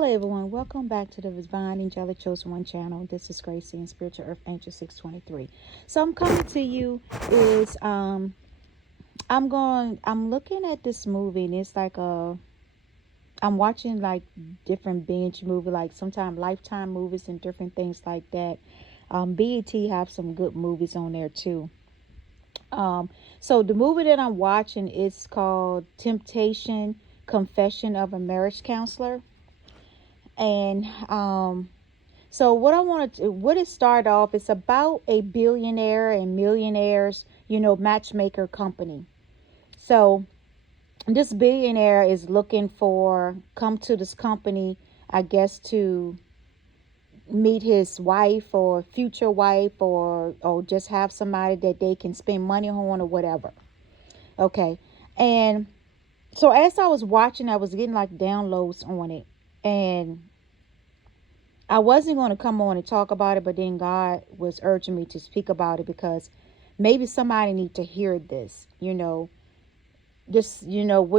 Hello everyone, welcome back to the Divine Angelic Chosen One channel. This is Gracie and Spiritual Earth Angel 623. So I'm coming to you is I'm looking at this movie, and it's like I'm watching like different binge movie, like sometimes Lifetime movies and different things like that. BET have some good movies on there too. So the movie that I'm watching is called Temptation Confession of a Marriage Counselor. And so what it started off, it's about a billionaire and millionaires, matchmaker company. So this billionaire is looking for, come to this company, I guess, to meet his wife or future wife, or just have somebody that they can spend money on or whatever. Okay. And so as I was watching, I was getting like downloads on it. And I wasn't going to come on and talk about it, but then God was urging me to speak about it because maybe somebody need to hear this, what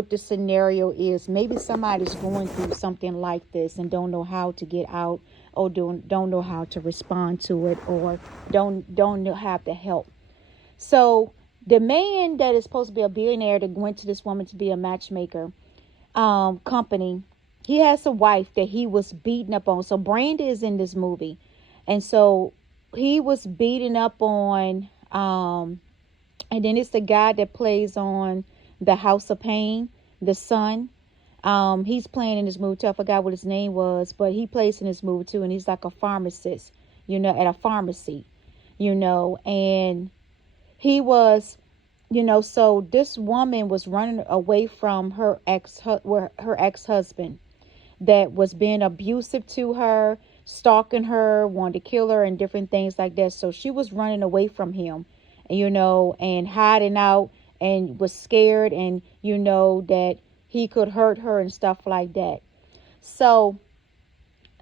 the scenario is. Maybe somebody's going through something like this and don't know how to get out, or don't know how to respond to it, or don't have the help. So the man that is supposed to be a billionaire that went to this woman to be a matchmaker company, he has a wife that he was beating up on. So Brandy is in this movie. And so he was beating up on, and then it's the guy that plays on The House of Pain, the son. He's playing in this movie too. I forgot what his name was, but he plays in this movie too. And he's like a pharmacist, at a pharmacy, and he was, so this woman was running away from her ex-husband that was being abusive to her, stalking her, wanted to kill her, and different things like that. So she was running away from him, and hiding out, and was scared, and that he could hurt her and stuff like that. So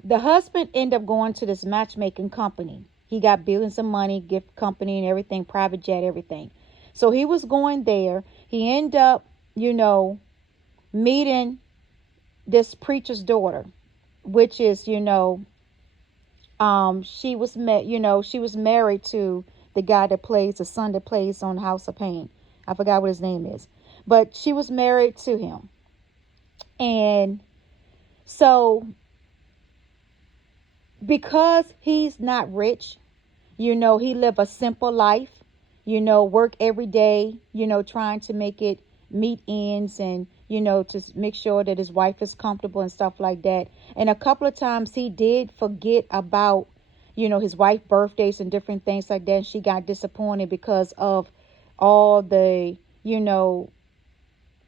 the husband ended up going to this matchmaking company. He got billions of money, gift company and everything, private jet, everything. So he was going there. He ended up, meeting this preacher's daughter, which is, she was she was married to the guy that plays, the son that plays on House of Pain. I forgot what his name is, but she was married to him. And so because he's not rich, he live a simple life, work every day, trying to make it meet ends, and to make sure that his wife is comfortable and stuff like that. And a couple of times he did forget about, his wife's birthdays and different things like that. And she got disappointed because of all the,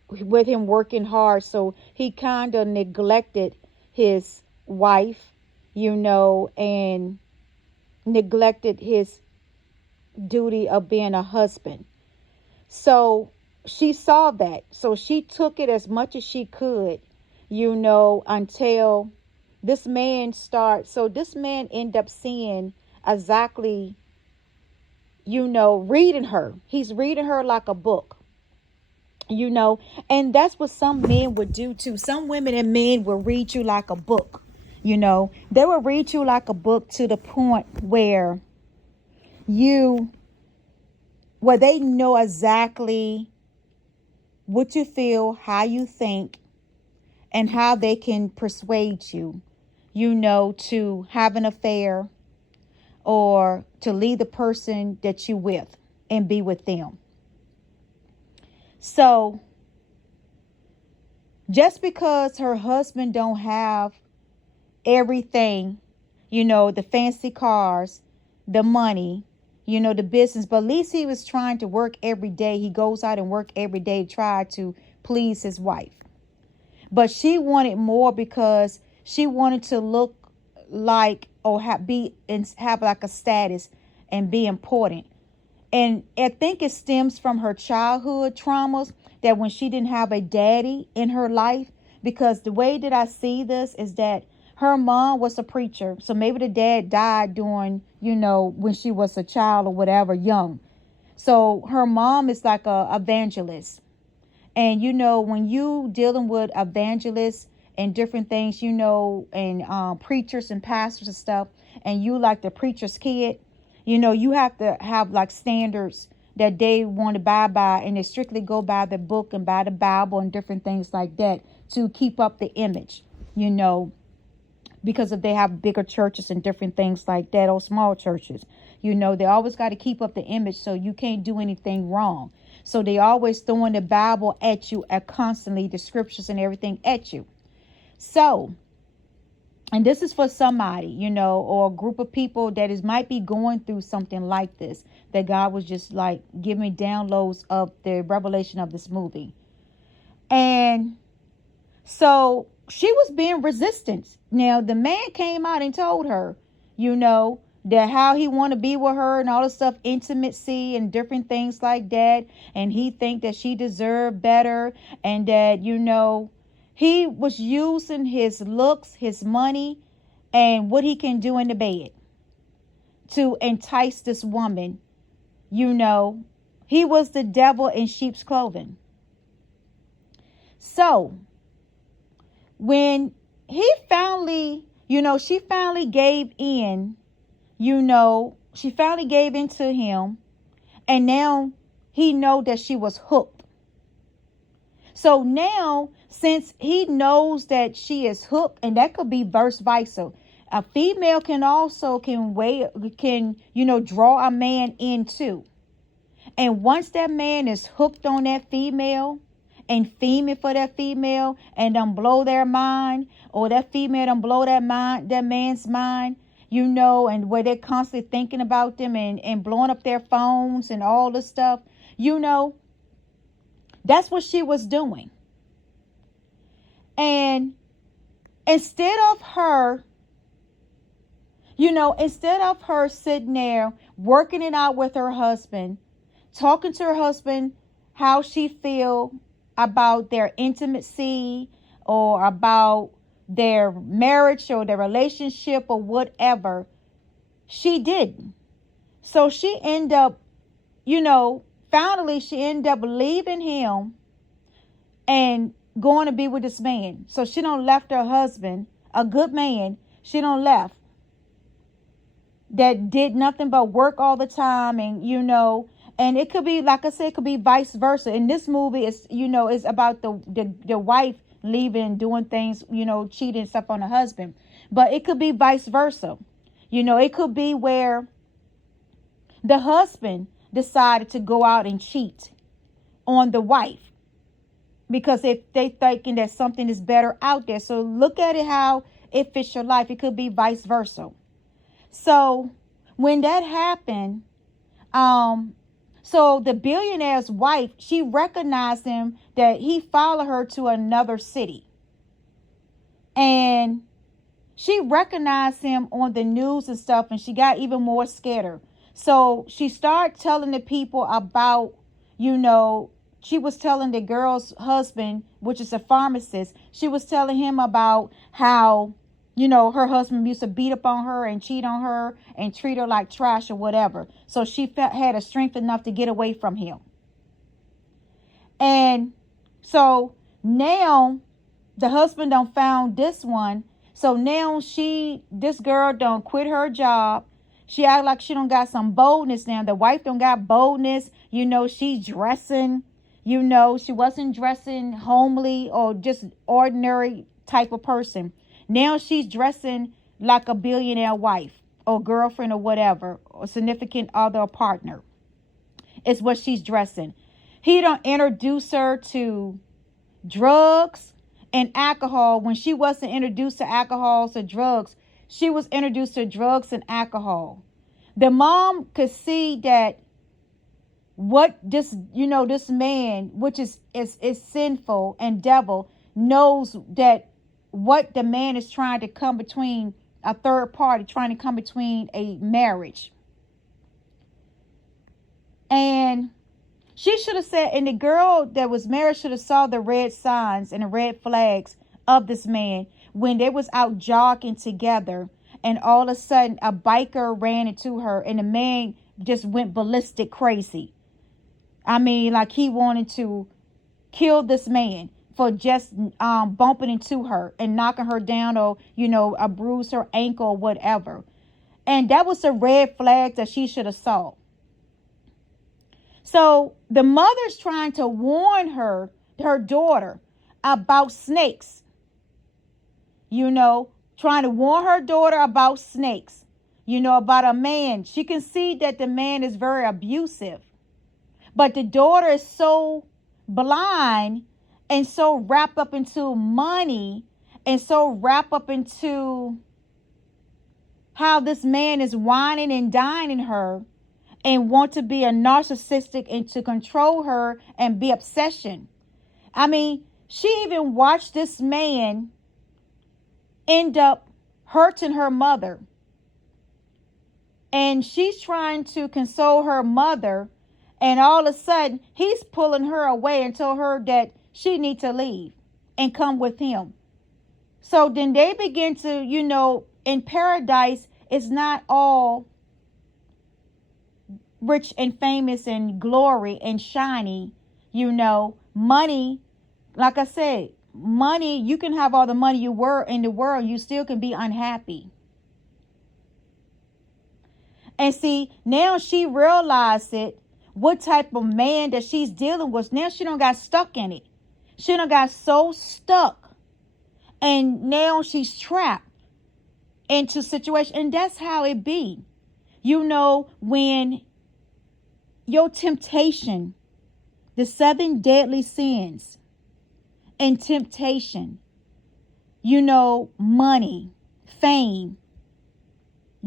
with him working hard. So he kind of neglected his wife, and neglected his duty of being a husband. So she saw that. So she took it as much as she could, until this man starts. So this man ended up seeing exactly, reading her. He's reading her like a book, and that's what some men would do too. Some women and men will read you like a book. They will read you like a book to the point where they know exactly what you feel, how you think, and how they can persuade you, to have an affair or to leave the person that you with and be with them. So just because her husband don't have everything, the fancy cars, the money, the business, but at least he was trying to work every day. He goes out and work every day to try to please his wife. But she wanted more because she wanted to look like, or have like a status and be important. And I think it stems from her childhood traumas, that when she didn't have a daddy in her life, because the way that I see this is that her mom was a preacher. So maybe the dad died during, when she was a child or whatever, young. So her mom is like a evangelist. And, when you dealing with evangelists and different things, and preachers and pastors and stuff, and you like the preacher's kid, you have to have like standards that they want to abide by, and they strictly go by the book and by the Bible and different things like that to keep up the image, because if they have bigger churches and different things like that, or small churches, they always got to keep up the image, so you can't do anything wrong. So they always throwing the Bible at you, at constantly the scriptures and everything at you. So, and this is for somebody, or a group of people that might be going through something like this, that God was just like giving me downloads of the revelation of this movie. And so she was being resistant. Now, the man came out and told her, that how he want to be with her and all the stuff, intimacy and different things like that. And he think that she deserved better, and that, he was using his looks, his money, and what he can do in the bed to entice this woman. He was the devil in sheep's clothing. So when he finally, she finally gave in, she finally gave in to him, and now he know that she was hooked. So now, since he knows that she is hooked, and that could be vice versa, a female can also draw a man in too. And once that man is hooked on that female and fiending for that female, and blow their mind, or that female blow that man's mind, and where they're constantly thinking about them and blowing up their phones and all this stuff, that's what she was doing. And instead of her sitting there working it out with her husband, talking to her husband how she feel about their intimacy, or about their marriage or their relationship or whatever, she didn't. So she ended up, finally she ended up leaving him and going to be with this man. So she don't left her husband, a good man, she don't left, that did nothing but work all the time. And and it could be, like I said, it could be vice versa. In this movie, it's it's about the wife leaving, doing things, cheating stuff on the husband. But it could be vice versa. It could be where the husband decided to go out and cheat on the wife, because if they thinking that something is better out there. So look at it how it fits your life. It could be vice versa. So when that happened, so the billionaire's wife, she recognized him, that he followed her to another city. And she recognized him on the news and stuff, and she got even more scared. So she started telling the people about, she was telling the girl's husband, which is a pharmacist, she was telling him about how, her husband used to beat up on her and cheat on her and treat her like trash or whatever. So she had a strength enough to get away from him. And so now the husband done found this one. So now this girl don't quit her job. She act like she don't got some boldness now. The wife don't got boldness. She's dressing, she wasn't dressing homely or just ordinary type of person. Now she's dressing like a billionaire wife or girlfriend or whatever, or significant other or partner. It's what she's dressing. He don't introduce her to drugs and alcohol. When she wasn't introduced to alcohol or drugs, she was introduced to drugs and alcohol. The mom could see that what this man, which is sinful and devil, knows that what the man is trying to come between, a third party trying to come between a marriage. And she should have said, and the girl that was married should have saw the red signs and the red flags of this man when they was out jogging together, and all of a sudden a biker ran into her, and the man just went ballistic crazy. I mean, like he wanted to kill this man for just bumping into her and knocking her down, or bruise her ankle or whatever. And that was a red flag that she should have saw. So the mother's trying to warn her daughter about snakes. Trying to warn her daughter about snakes. About a man. She can see that the man is very abusive. But the daughter is so blind and so wrapped up into money and so wrapped up into how this man is whining and dining her and want to be a narcissistic and to control her and be obsession. I mean, she even watched this man end up hurting her mother. And she's trying to console her mother. And all of a sudden, he's pulling her away and told her that she needs to leave and come with him. So then they begin to, in paradise, it's not all rich and famous and glory and shiny. Money, like I said, money, you can have all the money you were in the world, you still can be unhappy. And see, now she realized it, what type of man that she's dealing with. Now she done got stuck in it. She done got so stuck. And now she's trapped into situation. And that's how it be. When your temptation, the 7 deadly sins and temptation, money, fame,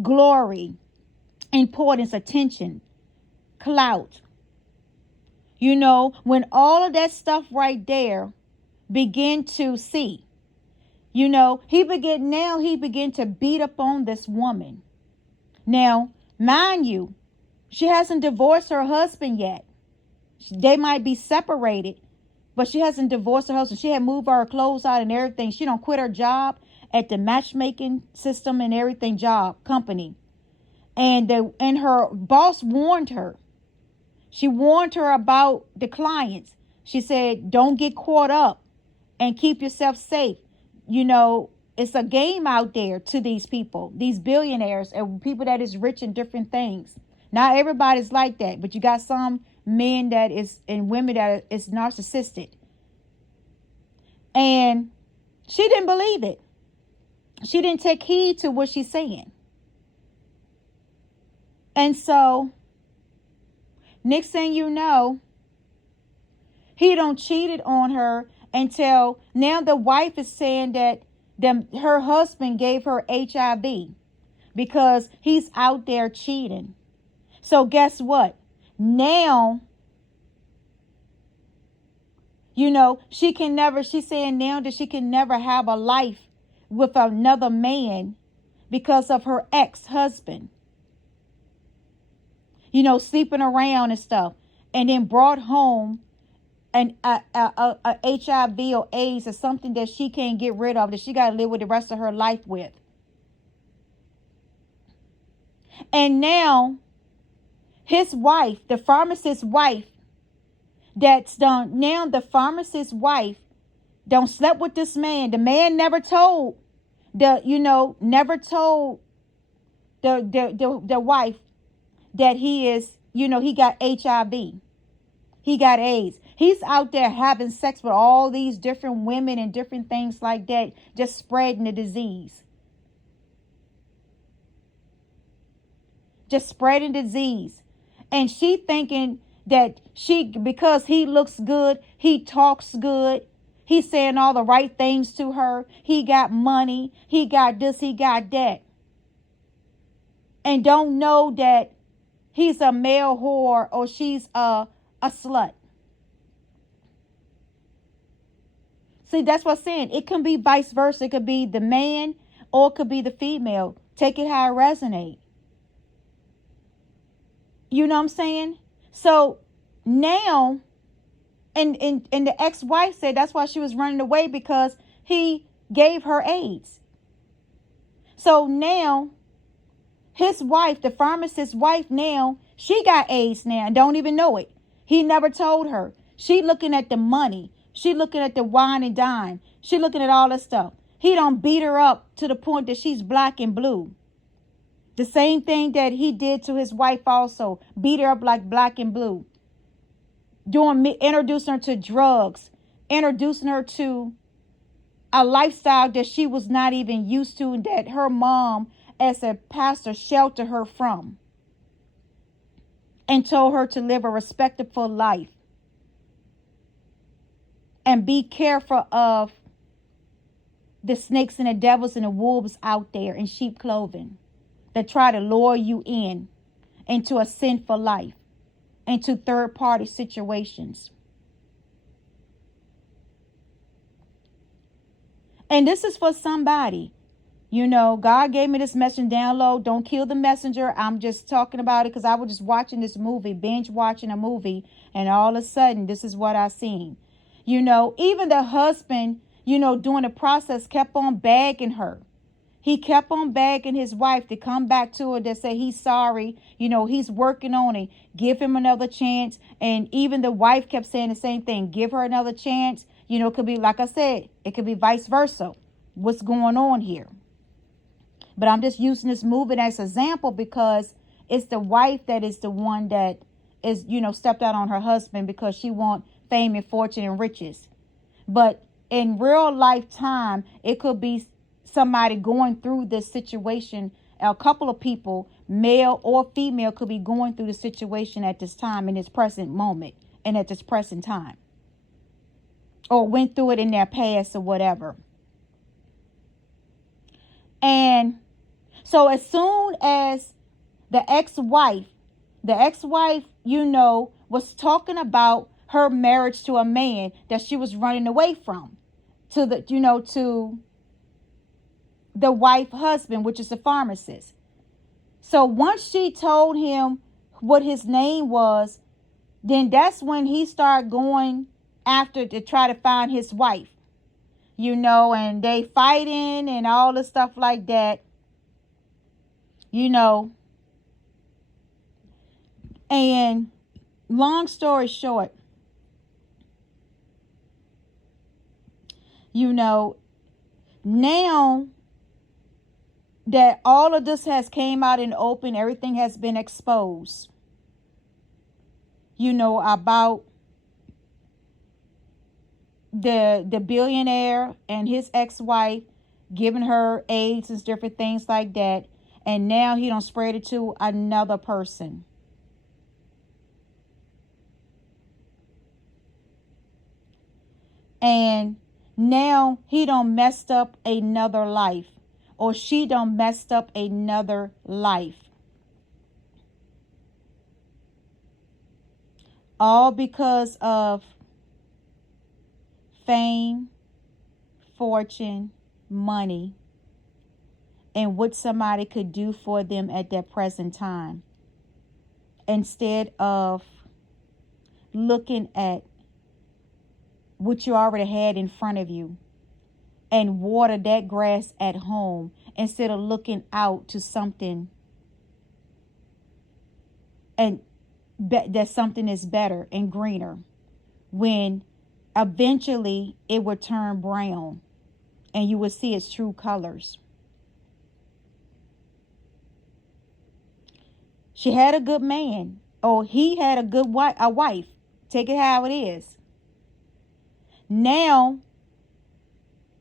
glory, importance, attention, clout. When all of that stuff right there begin to see, he began to beat up on this woman. Now, mind you, she hasn't divorced her husband yet. They might be separated, but she hasn't divorced her husband. She had moved her clothes out and everything. She don't quit her job at the matchmaking system and everything company. And her boss warned her. She warned her about the clients. She said, don't get caught up and keep yourself safe. It's a game out there to these people, these billionaires and people that is rich in different things. Not everybody's like that, but you got some men that is and women that is narcissistic. And she didn't believe it. She didn't take heed to what she's saying. And so, next thing you know, he done cheated on her until now the wife is saying that her husband gave her HIV because he's out there cheating. So guess what? Now, she's saying now that she can never have a life with another man because of her ex-husband. Sleeping around and stuff, and then brought home an HIV or AIDS or something that she can't get rid of, that she got to live with the rest of her life with. And now, his wife, the pharmacist's wife, the pharmacist's wife don't slept with this man. The man never told the wife that he is, he got HIV. He got AIDS. He's out there having sex with all these different women and different things like that, just spreading the disease. Just spreading disease. And she thinking that because he looks good, he talks good, he's saying all the right things to her, he got money, he got this, he got that. And don't know that he's a male whore or she's a slut. See, that's what I'm saying. It can be vice versa. It could be the man or it could be the female. Take it how it resonates. You know what I'm saying? So now, and the ex-wife said that's why she was running away, because he gave her AIDS. So now, his wife, the pharmacist's wife now, she got AIDS now and don't even know it. He never told her. She looking at the money. She looking at the wine and dine. She looking at all that stuff. He don't beat her up to the point that she's black and blue. The same thing that he did to his wife also. Beat her up like black and blue. Introducing her to drugs. Introducing her to a lifestyle that she was not even used to, and that her mom as a pastor sheltered her from. And told her to live a respectable life. And be careful of the snakes and the devils and the wolves out there in sheep clothing that try to lure you in into a sinful life, into third-party situations. And this is for somebody. You know, God gave me this message download. Don't kill the messenger. I'm just talking about it because I was just watching this movie, binge watching a movie, and all of a sudden, this is what I seen. You know, even the husband, you know, during the process kept on begging her. He kept on begging his wife to come back to her, to say he's sorry. You know, he's working on it. Give him another chance. And even the wife kept saying the same thing. Give her another chance. You know, it could be, like I said, it could be vice versa. What's going on here? But I'm just using this movie as an example because it's the wife that is the one that is, you know, stepped out on her husband because she wants fame and fortune and riches. But in real lifetime, it could be somebody going through this situation. A couple of people, male or female, could be going through the situation at this time, in this present moment, and at this present time. Or went through it in their past or whatever. And so as soon as the ex-wife, you know, was talking about her marriage to a man that she was running away from, to the, you know, to the wife husband, which is a pharmacist. So once she told him what his name was, then that's when he started going after to try to find his wife, you know, and they fighting and all the stuff like that, you know. And long story short, you know, now that all of this has came out in open, everything has been exposed, you know, about the billionaire and his ex-wife giving her AIDS and different things like that. And now he don't spread it to another person. And now he done messed up another life, or she done messed up another life. All because of fame, fortune, money, and what somebody could do for them at that present time, instead of looking at what you already had in front of you and water that grass at home, instead of looking out to something and that something is better and greener, when eventually it would turn brown and you would see its true colors. She had a good man, or he had a good wife. Take it how it is. Now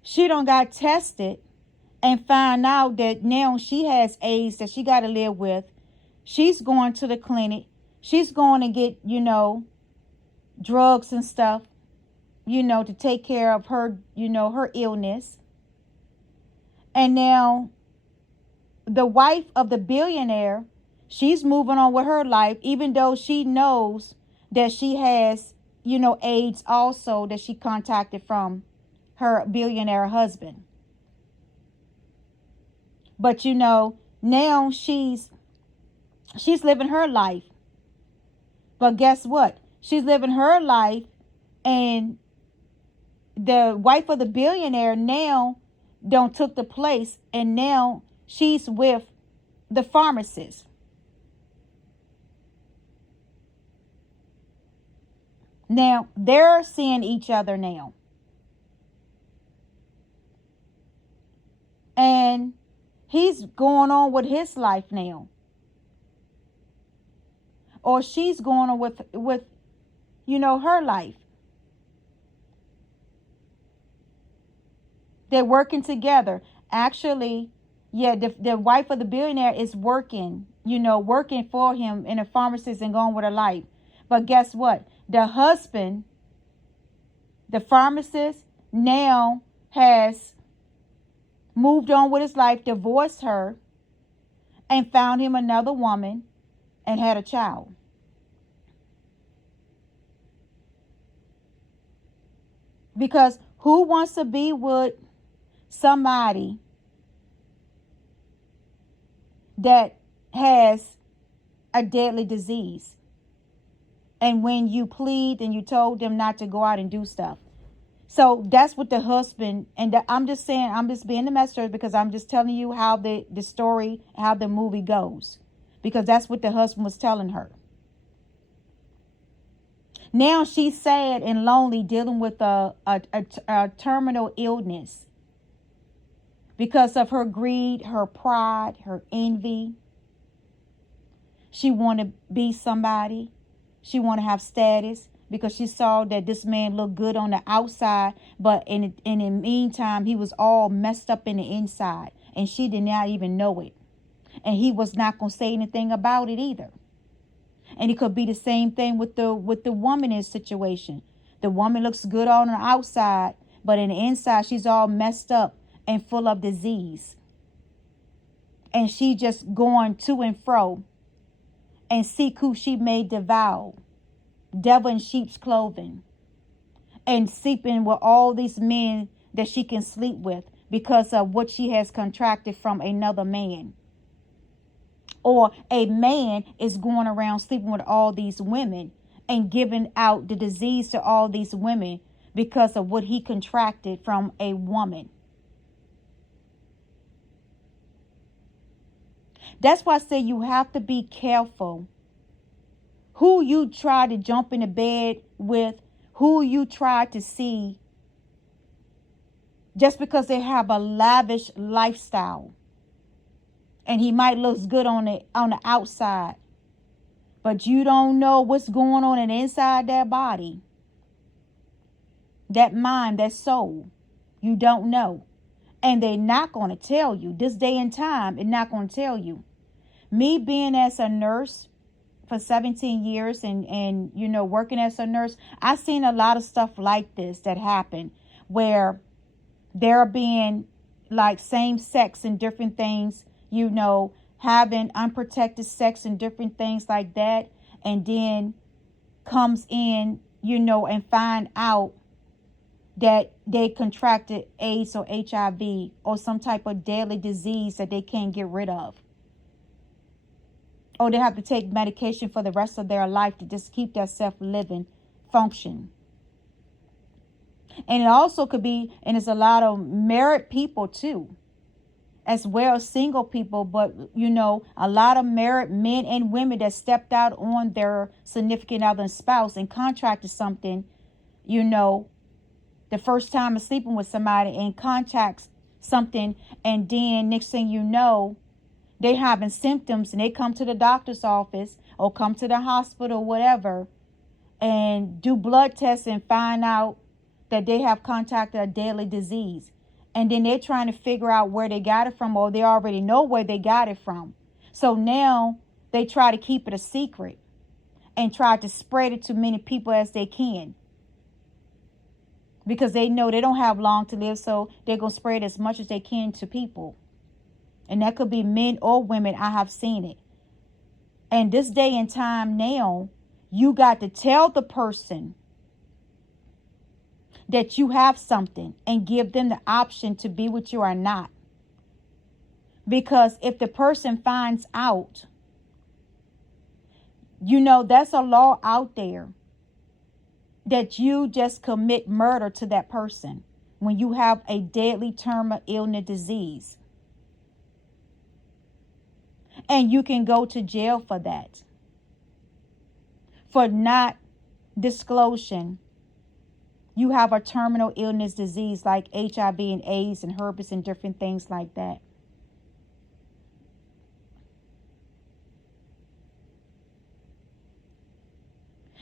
she done got tested and find out that now she has AIDS that she got to live with. She's going to the clinic. She's going to get, you know, drugs and stuff, you know, to take care of her, you know, her illness. And now the wife of the billionaire, she's moving on with her life, even though she knows that she has, you know, AIDS also, that she contacted from her billionaire husband. But, you know, now she's living her life. But guess what? She's living her life, and the wife of the billionaire now don't took the place, and now she's with the pharmacist. Now, they're seeing each other now. And he's going on with his life now. Or she's going on with her life. They're working together. Actually, yeah, the wife of the billionaire is working, working for him in a pharmacist and going with her life. But guess what? The husband, the pharmacist, now has moved on with his life, divorced her, and found him another woman and had a child. Because who wants to be with somebody that has a deadly disease? And when you plead and you told them not to go out and do stuff. So that's what the husband, and I'm just saying, I'm just being the messenger because I'm just telling you how the story, how the movie goes. Because that's what the husband was telling her. Now she's sad and lonely, dealing with a terminal illness because of her greed, her pride, her envy. She want to be somebody. She want to have status because she saw that this man looked good on the outside, but in the meantime, he was all messed up in the inside, and she did not even know it. And he was not going to say anything about it either. And it could be the same thing with the woman in this situation. The woman looks good on the outside, but in the inside, she's all messed up and full of disease. And she just going to and fro and seek who she may devour. Devil in sheep's clothing. And sleeping with all these men that she can sleep with because of what she has contracted from another man. Or a man is going around sleeping with all these women and giving out the disease to all these women because of what he contracted from a woman. That's why I say you have to be careful who you try to jump into bed with, who you try to see just because they have a lavish lifestyle. And he might look good on the outside, but you don't know what's going on inside their body, that mind, that soul. You don't know. And they're not going to tell you. This day and time, they're not going to tell you. Me being as a nurse for 17 years and working as a nurse, I've seen a lot of stuff like this that happen where they're being like same sex and different things, having unprotected sex and different things like that. And then comes in, and find out that they contracted AIDS or HIV or some type of deadly disease that they can't get rid of. Or they have to take medication for the rest of their life to just keep their self-living function. And it also could be, and it's a lot of married people too, as well as single people, but a lot of married men and women that stepped out on their significant other and spouse and contracted something, the first time of sleeping with somebody and contracts something, and then next thing you know, they're having symptoms and they come to the doctor's office or come to the hospital or whatever and do blood tests and find out that they have contracted a deadly disease. And then they're trying to figure out where they got it from, or they already know where they got it from. So now they try to keep it a secret and try to spread it to many people as they can. Because they know they don't have long to live, so they're going to spread as much as they can to people. And that could be men or women. I have seen it. And this day and time now, you got to tell the person that you have something and give them the option to be with you or not. Because if the person finds out, that's a law out there that you just commit murder to that person when you have a deadly terminal illness disease. And you can go to jail for that. For not disclosure. You have a terminal illness disease like HIV and AIDS and herpes and different things like that.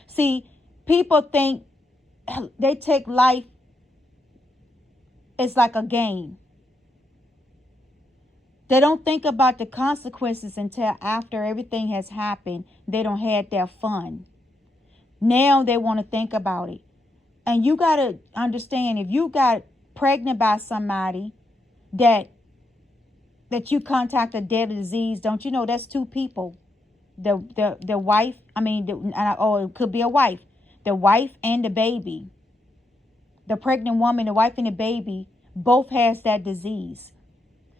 See, people think they take life as like a game. They don't think about the consequences until after everything has happened. They don't have their fun. Now they want to think about it. And you got to understand, if you got pregnant by somebody that you contact a deadly disease, don't you know that's two people? The wife, or it could be a wife. The wife and the baby. The pregnant woman, the wife and the baby both has that disease.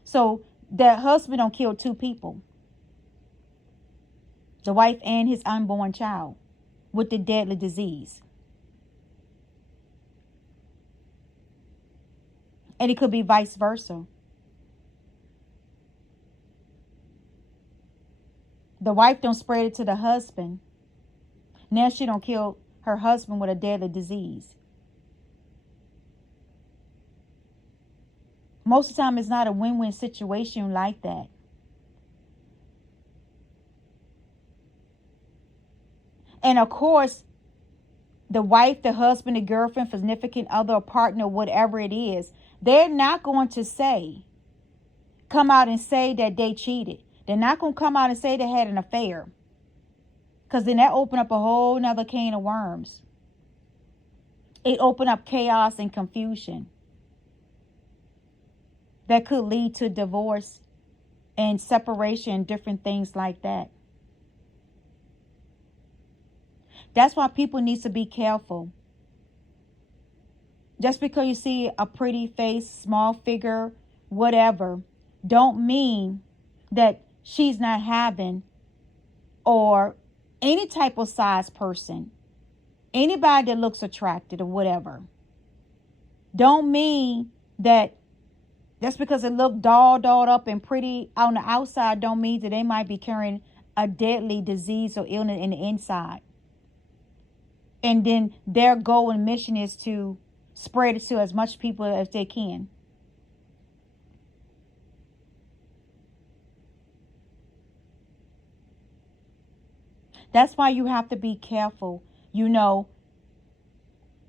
So the husband don't kill two people. The wife and his unborn child with the deadly disease. And it could be vice versa. The wife don't spread it to the husband. Now she don't kill her husband with a deadly disease. Most of the time it's not a win-win situation like that. And of course, the wife, the husband, the girlfriend, significant other, or partner, whatever it is, they're not going to come out and say that they cheated. They're not going to come out and say they had an affair. Because then that opened up a whole nother can of worms. It opened up chaos and confusion that could lead to divorce and separation and different things like that. That's why people need to be careful. Just because you see a pretty face, small figure, whatever, don't mean that she's not having, or any type of size person, anybody that looks attractive or whatever, don't mean that just because it look dolled up and pretty on the outside, don't mean that they might be carrying a deadly disease or illness in the inside. And then their goal and mission is to spread it to as much people as they can. That's why you have to be careful.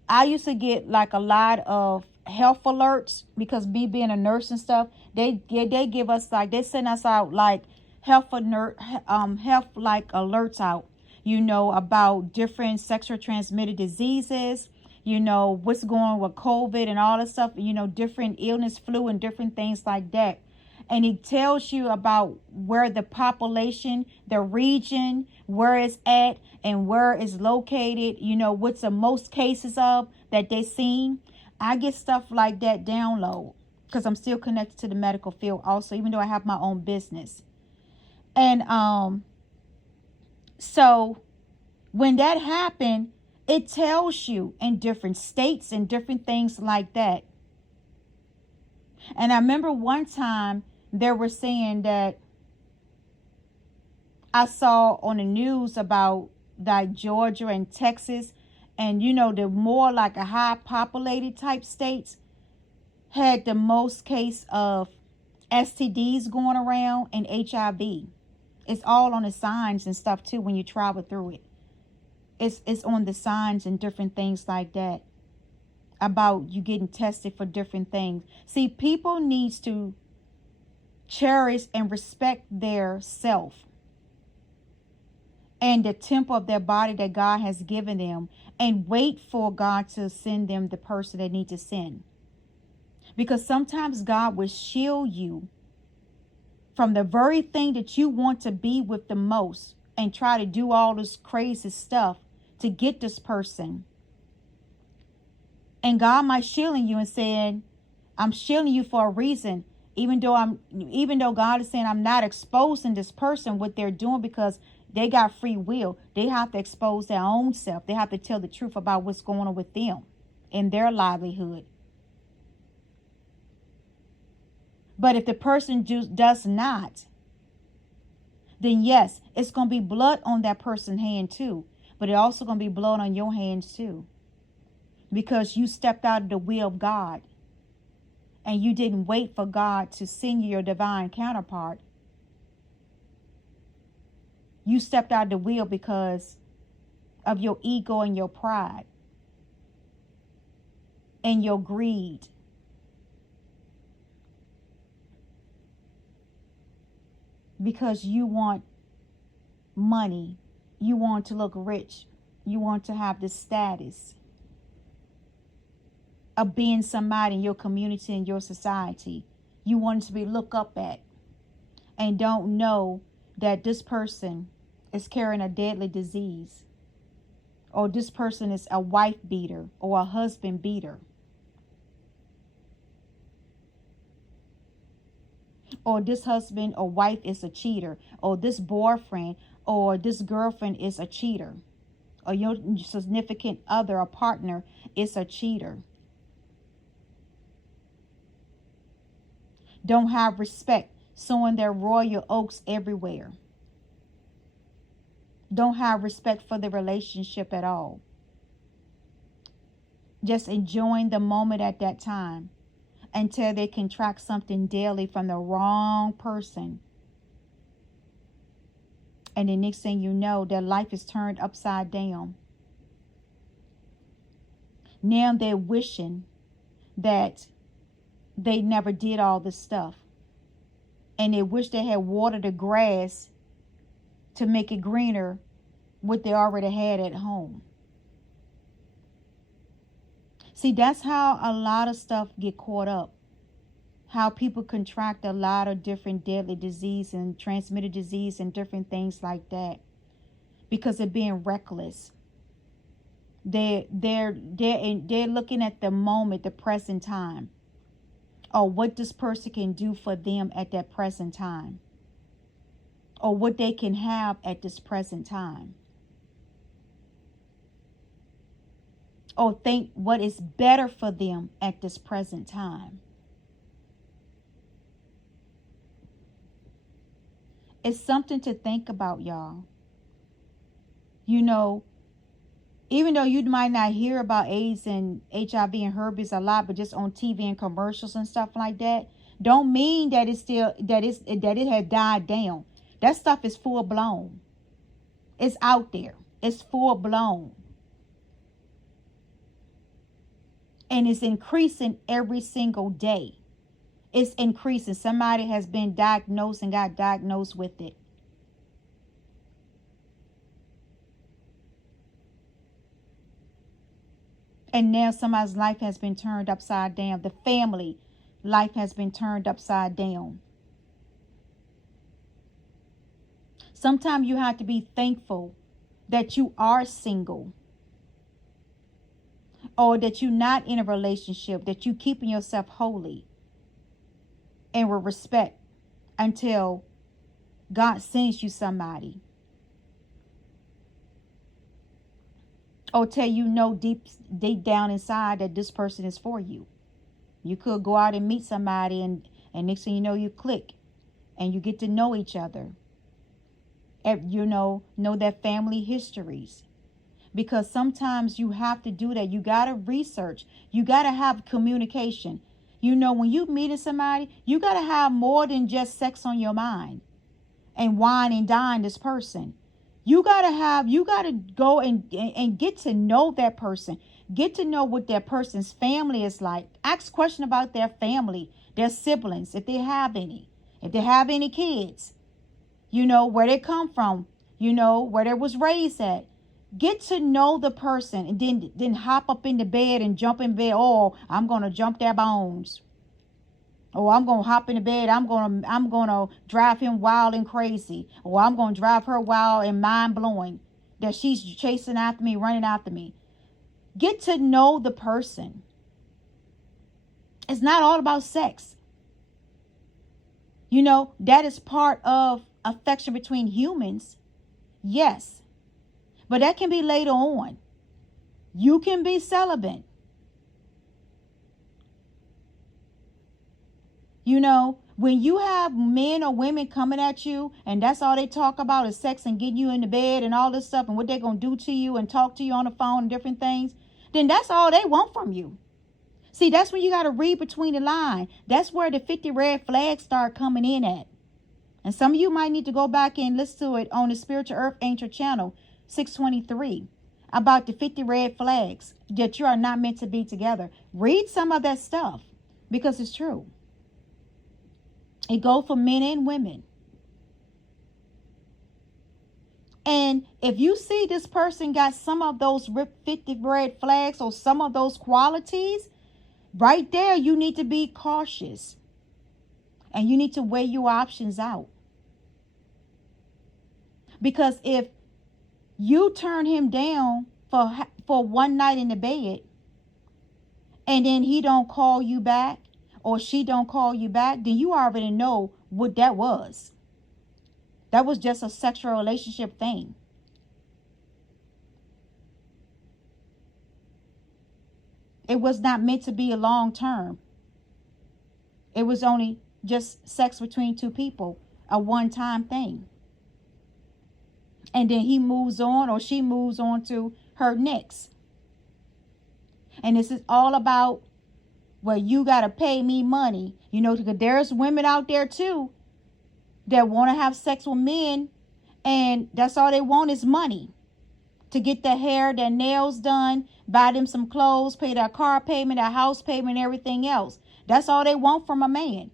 I used to get like a lot of health alerts because me being a nurse and stuff, they give us like, they send us out like health like alerts out, about different sexual transmitted diseases, what's going on with COVID and all this stuff, different illness, flu and different things like that. And it tells you about where the population, the region, where it's at and where it's located, what's the most cases of that they seen. I get stuff like that download because I'm still connected to the medical field also, even though I have my own business. And so when that happened, it tells you in different states and different things like that. And I remember one time they were saying that I saw on the news about like Georgia and Texas, and the more like a high populated type states had the most case of STDs going around and HIV. It's all on the signs and stuff too when you travel through it. It's on the signs and different things like that about you getting tested for different things. See, people needs to cherish and respect their self and the temple of their body that God has given them, and wait for God to send them the person they need to send. Because sometimes God will shield you from the very thing that you want to be with the most and try to do all this crazy stuff to get this person. And God might shielding you and saying, I'm shielding you for a reason. Even though God is saying I'm not exposing this person what they're doing, because they got free will. They have to expose their own self. They have to tell the truth about what's going on with them in their livelihood. But if the person does not, then yes, it's going to be blood on that person's hand too. but it also going to be blood on your hands too, because you stepped out of the will of God and you didn't wait for God to send you your divine counterpart. You stepped out of the will because of your ego and your pride and your greed. Because you want money, you want to look rich, you want to have the status of being somebody in your community, in your society. You want to be looked up at, and don't know that this person is carrying a deadly disease, or this person is a wife beater or a husband beater, or this husband or wife is a cheater, or this boyfriend or this girlfriend is a cheater, or your significant other or partner is a cheater. Don't have respect, sowing their royal oaks everywhere. Don't have respect for the relationship at all. Just enjoying the moment at that time until they contract something deadly from the wrong person. And the next thing you know, their life is turned upside down. Now they're wishing that they never did all this stuff. And they wish they had watered the grass to make it greener, what they already had at home. See, that's how a lot of stuff get caught up. How people contract a lot of different deadly disease and transmitted disease and different things like that, because they're being reckless. They're looking at the moment, the present time, or what this person can do for them at that present time, or what they can have at this present time, or think what is better for them at this present time. It's something to think about, y'all. You know, even though you might not hear about AIDS and HIV and herpes a lot, but just on TV and commercials and stuff like that, don't mean that it's still that it had died down. That stuff is full blown. It's out there. It's full blown. And it's increasing every single day. It's increasing. Somebody has been diagnosed and got diagnosed with it. And now somebody's life has been turned upside down. The family life has been turned upside down. Sometimes you have to be thankful that you are single, or that you're not in a relationship, that you keeping yourself holy and with respect until God sends you somebody, or tell you know deep down inside that this person is for you. You could go out and meet somebody, and next thing you know, you click and you get to know each other. You know their family histories. Because sometimes you have to do that. You got to research. You got to have communication. You know, when you meeting somebody, you got to have more than just sex on your mind and wine and dine this person. You got to go and get to know that person. Get to know what that person's family is like. Ask questions about their family, their siblings, if they have any. If they have any kids. You know, where they come from. You know, where they was raised at. Get to know the person, and then hop up in the bed and jump in bed. Oh, I'm going to jump their bones. Oh, I'm going to hop in the bed. I'm going to drive him wild and crazy. Or I'm going to drive her wild and mind blowing that she's chasing after me, running after me. Get to know the person. It's not all about sex. You know, that is part of affection between humans. Yes. But that can be later on. You can be celibate. You know, When you have men or women coming at you and that's all they talk about is sex and getting you in the bed and all this stuff and what they're going to do to you and talk to you on the phone and different things, then that's all they want from you. See, that's when you got to read between the line. That's where the 50 red flags start coming in at. And some of you might need to go back and listen to it on the Spiritual Earth Angel channel, 623, about the 50 red flags that you are not meant to be together. Read some of that stuff because it's true. It goes for men and women. And if you see this person got some of those 50 red flags or some of those qualities, right there, you need to be cautious. And you need to weigh your options out. Because if you turn him down for one night in the bed, and then he don't call you back, or she don't call you back, then you already know what that was. That was just a sexual relationship thing. It was not meant to be a long term. It was only just sex between two people, a one-time thing. And then he moves on or she moves on to her next. And this is all about, well, you got to pay me money. You know, because there's women out there too that want to have sex with men, and that's all they want is money to get their hair, their nails done, buy them some clothes, pay their car payment, their house payment, everything else. That's all they want from a man.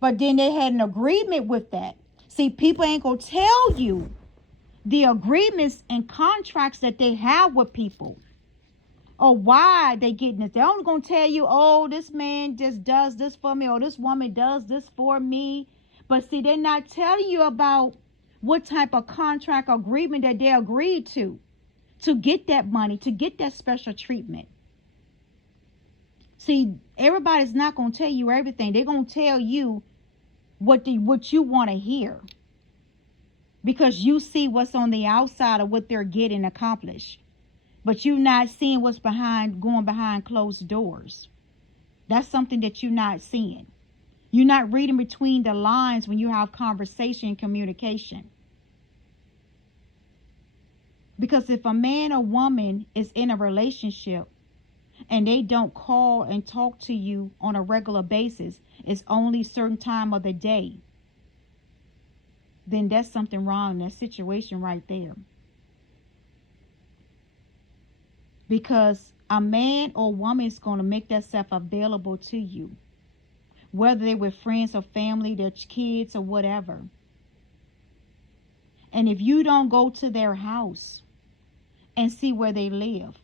But then they had an agreement with that. See, people ain't going to tell you the agreements and contracts that they have with people, or why they getting this. They're only going to tell you, oh, this man just does this for me, or this woman does this for me. But see, they're not telling you about what type of contract agreement that they agreed to get that money, to get that special treatment. See, everybody's not going to tell you everything. They're going to tell you what you want to hear, because you see what's on the outside of what they're getting accomplished. But you're not seeing what's going behind closed doors. That's something that you're not seeing. You're not reading between the lines when you have conversation and communication. Because if a man or woman is in a relationship and they don't call and talk to you on a regular basis, it's only a certain time of the day, then that's something wrong in that situation right there. Because a man or woman is going to make themselves available to you, whether they were friends or family, their kids or whatever. And if you don't go to their house and see where they live,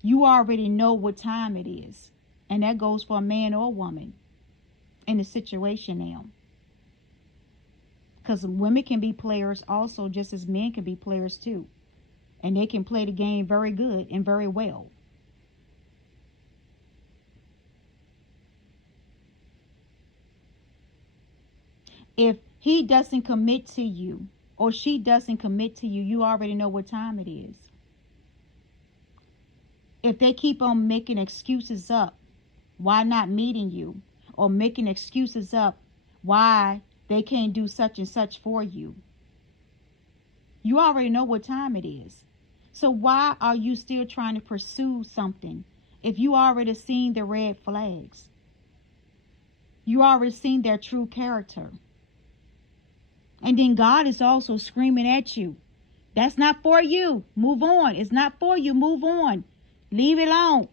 you already know what time it is. And that goes for a man or woman in the situation now. Because women can be players also, just as men can be players too. And they can play the game very good and very well. If he doesn't commit to you or she doesn't commit to you, you already know what time it is. If they keep on making excuses up why not meeting you, or making excuses up why they can't do such and such for you, you already know what time it is. So why are you still trying to pursue something if you already seen the red flags? You already seen their true character. And then God is also screaming at you. That's not for you. Move on. It's not for you. Move on. Leave it alone.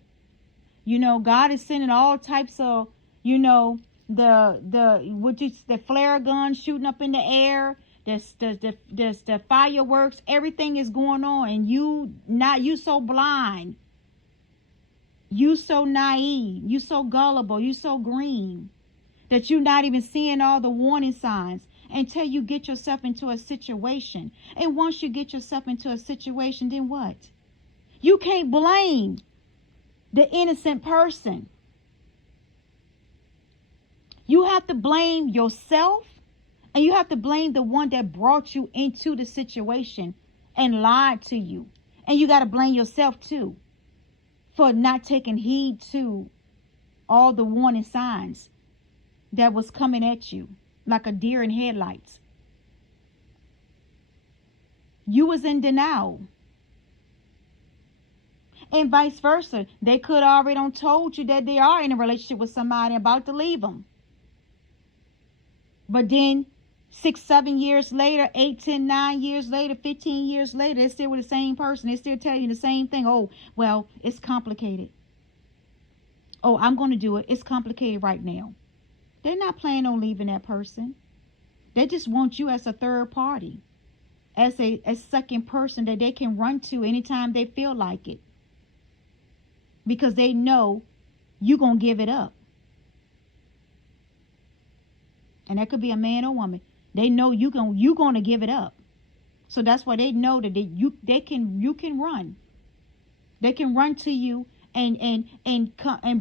You know, God is sending all types of, you know, the flare guns shooting up in the air. There's the fireworks. Everything is going on, and you so blind. You so naive. You so gullible. You so green that you're not even seeing all the warning signs until you get yourself into a situation. And once you get yourself into a situation, then what? You can't blame the innocent person. You have to blame yourself, and you have to blame the one that brought you into the situation and lied to you. And you got to blame yourself too for not taking heed to all the warning signs that was coming at you like a deer in headlights. You was in denial. And vice versa. They could already done told you that they are in a relationship with somebody about to leave them. But then 6, 7 years later, 8, 10, 9 years later, 15 years later, they're still with the same person. They still tell you the same thing. Oh, well, it's complicated. Oh, I'm going to do it. It's complicated right now. They're not planning on leaving that person. They just want you as a third party, as a second person that they can run to anytime they feel like it. Because they know you're going to give it up. And that could be a man or woman. They know you're going to give it up. So that's why they know that you can run. They can run to you and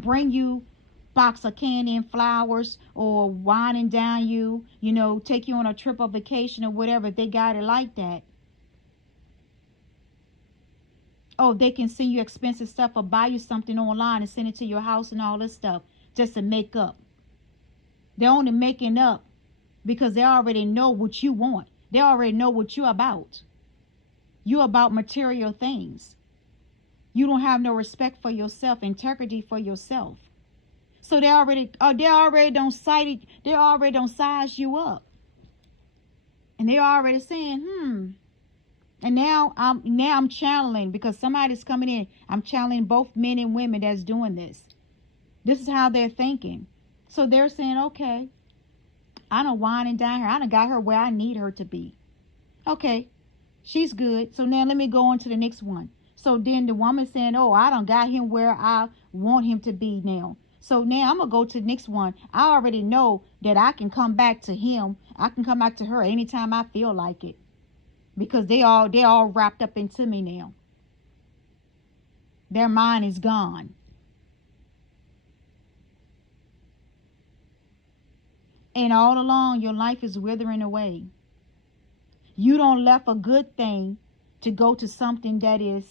bring you box of candy and flowers, or winding down you, take you on a trip or vacation or whatever, if they got it like that. Oh, they can send you expensive stuff or buy you something online and send it to your house and all this stuff just to make up. They're only making up because they already know what you want. They already know what you're about. You're about material things. You don't have no respect for yourself, integrity for yourself. So they already don't size you up. And they're already saying, And now I'm channeling, because somebody's coming in. I'm channeling both men and women that's doing this. This is how they're thinking. So they're saying, okay, I done winding down her. I done got her where I need her to be. Okay, she's good. So now let me go on to the next one. So then the woman saying, oh, I done got him where I want him to be now. So now I'm going to go to the next one. I already know that I can come back to him. I can come back to her anytime I feel like it. Because they all wrapped up into me now. Their mind is gone. And all along, your life is withering away. You don't left a good thing to go to something that is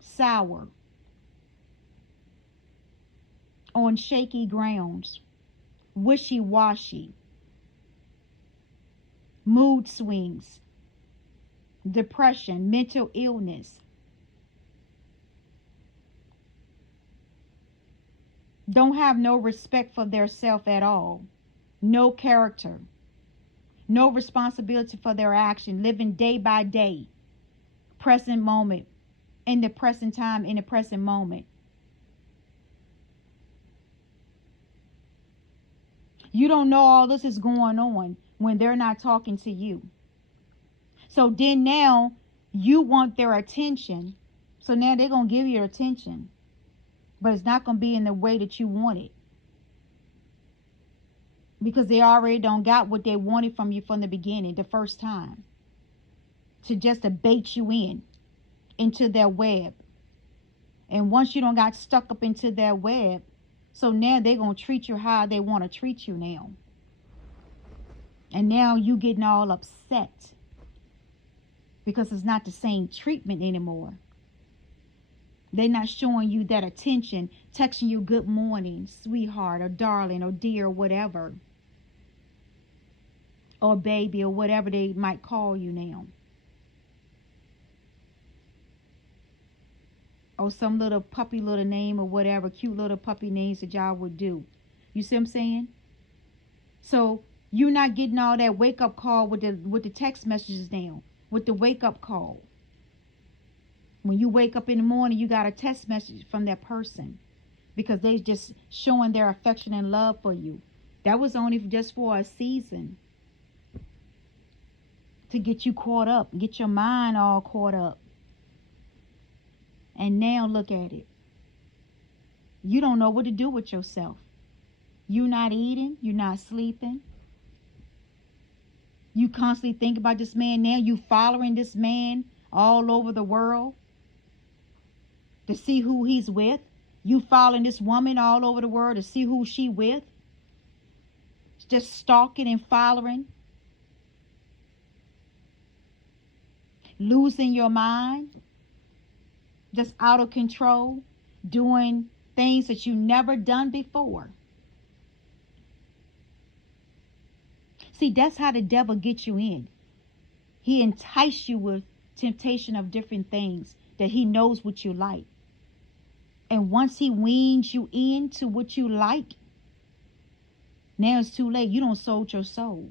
sour, on shaky grounds, wishy-washy, mood swings, depression, mental illness. Don't have no respect for their self at all. No character. No responsibility for their action. Living day by day. Present moment. In the present time. In the present moment. You don't know all this is going on when they're not talking to you. So then now you want their attention. So now they're going to give you attention. But it's not going to be in the way that you want it. Because they already don't got what they wanted from you from the beginning, the first time. To bait you into their web. And once you don't got stuck up into their web, so now they're going to treat you how they want to treat you now. And now you getting all upset. Because it's not the same treatment anymore. They're not showing you that attention, texting you good morning, sweetheart, or darling, or dear, or whatever. Or baby, or whatever they might call you now. Or some little puppy little name, or whatever, cute little puppy names that y'all would do. You see what I'm saying? So you're not getting all that wake up call with the text messages now. With the wake up call. When you wake up in the morning, you got a text message from that person. Because they just showing their affection and love for you. That was only just for a season. To get you caught up. Get your mind all caught up. And now look at it. You don't know what to do with yourself. You're not eating. You're not sleeping. You constantly think about this man. Now you following this man all over the world. To see who he's with. You following this woman all over the world to see who she with. Just stalking and following. Losing your mind. Just out of control. Doing things that you never done before. See, that's how the devil gets you in. He entices you with temptation of different things that he knows what you like. And once he weans you into what you like, now it's too late. You don't sold your soul.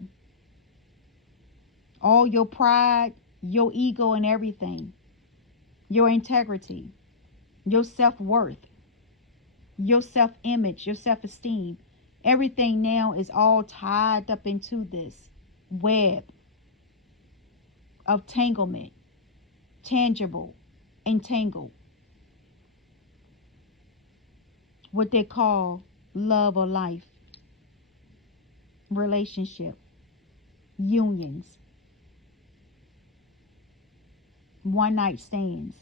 All your pride, your ego and everything, your integrity, your self-worth, your self-image, your self-esteem, everything now is all tied up into this web of tanglement, tangible, entangled, what they call love or life, relationship, unions, one night stands.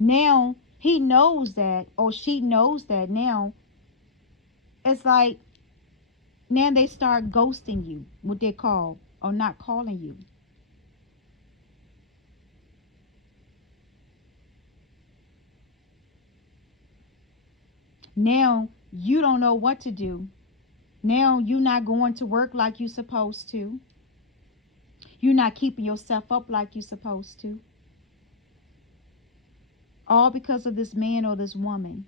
Now he knows that, or she knows that. Now it's like, now they start ghosting you, what they call, or not calling you. Now you don't know what to do. Now you're not going to work like you're supposed to. You're not keeping yourself up like you're supposed to. All because of this man or this woman.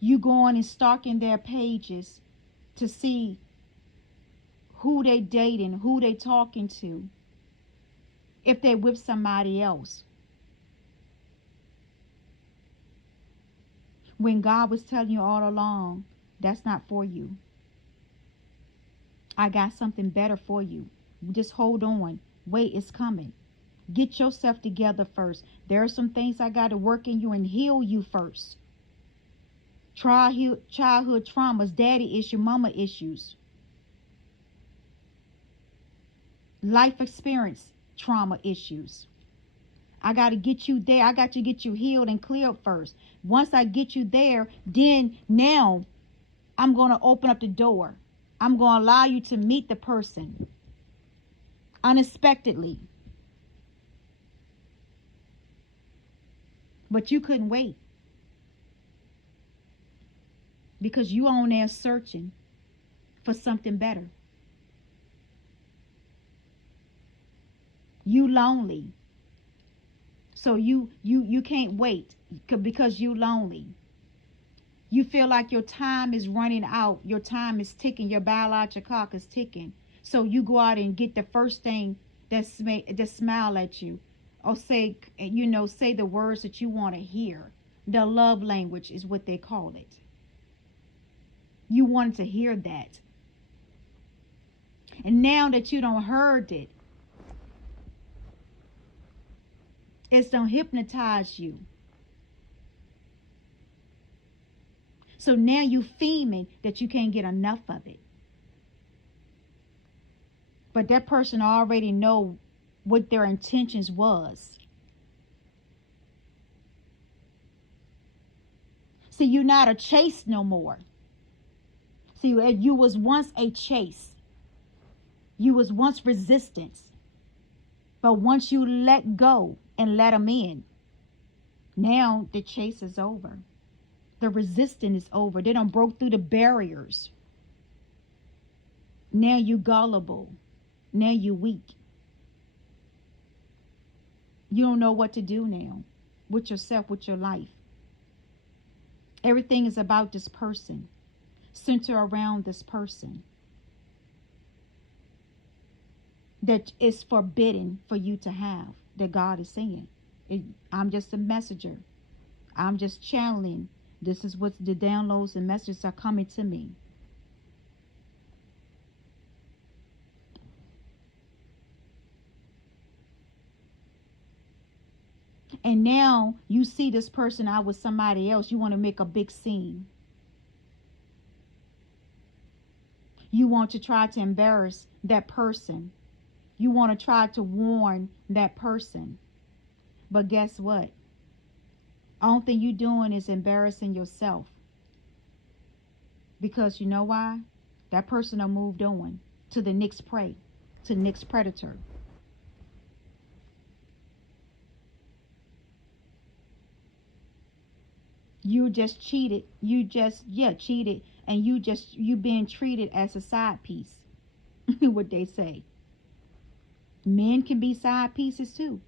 You going and stalking their pages to see who they dating, who they talking to, if they with somebody else. When God was telling you all along, that's not for you. I got something better for you. Just hold on. Wait, it's coming. Get yourself together first. There are some things I got to work in you and heal you first. Childhood traumas, daddy issue, mama issues, life experience trauma issues. I got to get you there. I got to get you healed and cleared first. Once I get you there, then now I'm going to open up the door. I'm going to allow you to meet the person unexpectedly. But you couldn't wait because you on there searching for something better. You lonely. So you can't wait because you lonely. You feel like your time is running out. Your time is ticking. Your biological clock is ticking. So you go out and get the first thing that smile at you, or say the words that you want to hear. The love language is what they call it. You wanted to hear that, and now that you don't heard it, it's don't hypnotize you. So now you feeling that you can't get enough of it. But that person already know what their intentions was. See, you're not a chase no more. See, you was once a chase. You was once resistance. But once you let go and let them in, now the chase is over. The resistance is over. They done broke through the barriers. Now you gullible. Now you weak. You don't know what to do now with yourself, with your life. Everything is about this person. Center around this person. That is forbidden for you to have. That God is saying. I'm just a messenger. I'm just channeling. This is what the downloads and messages are coming to me. And now you see this person out with somebody else. You want to make a big scene. You want to try to embarrass that person. You want to try to warn that person. But guess what? Only thing you're doing is embarrassing yourself. Because you know why? That person have moved on to the next prey, to the next predator. You just cheated. You just, yeah, cheated. And you being treated as a side piece. What they say. Men can be side pieces too.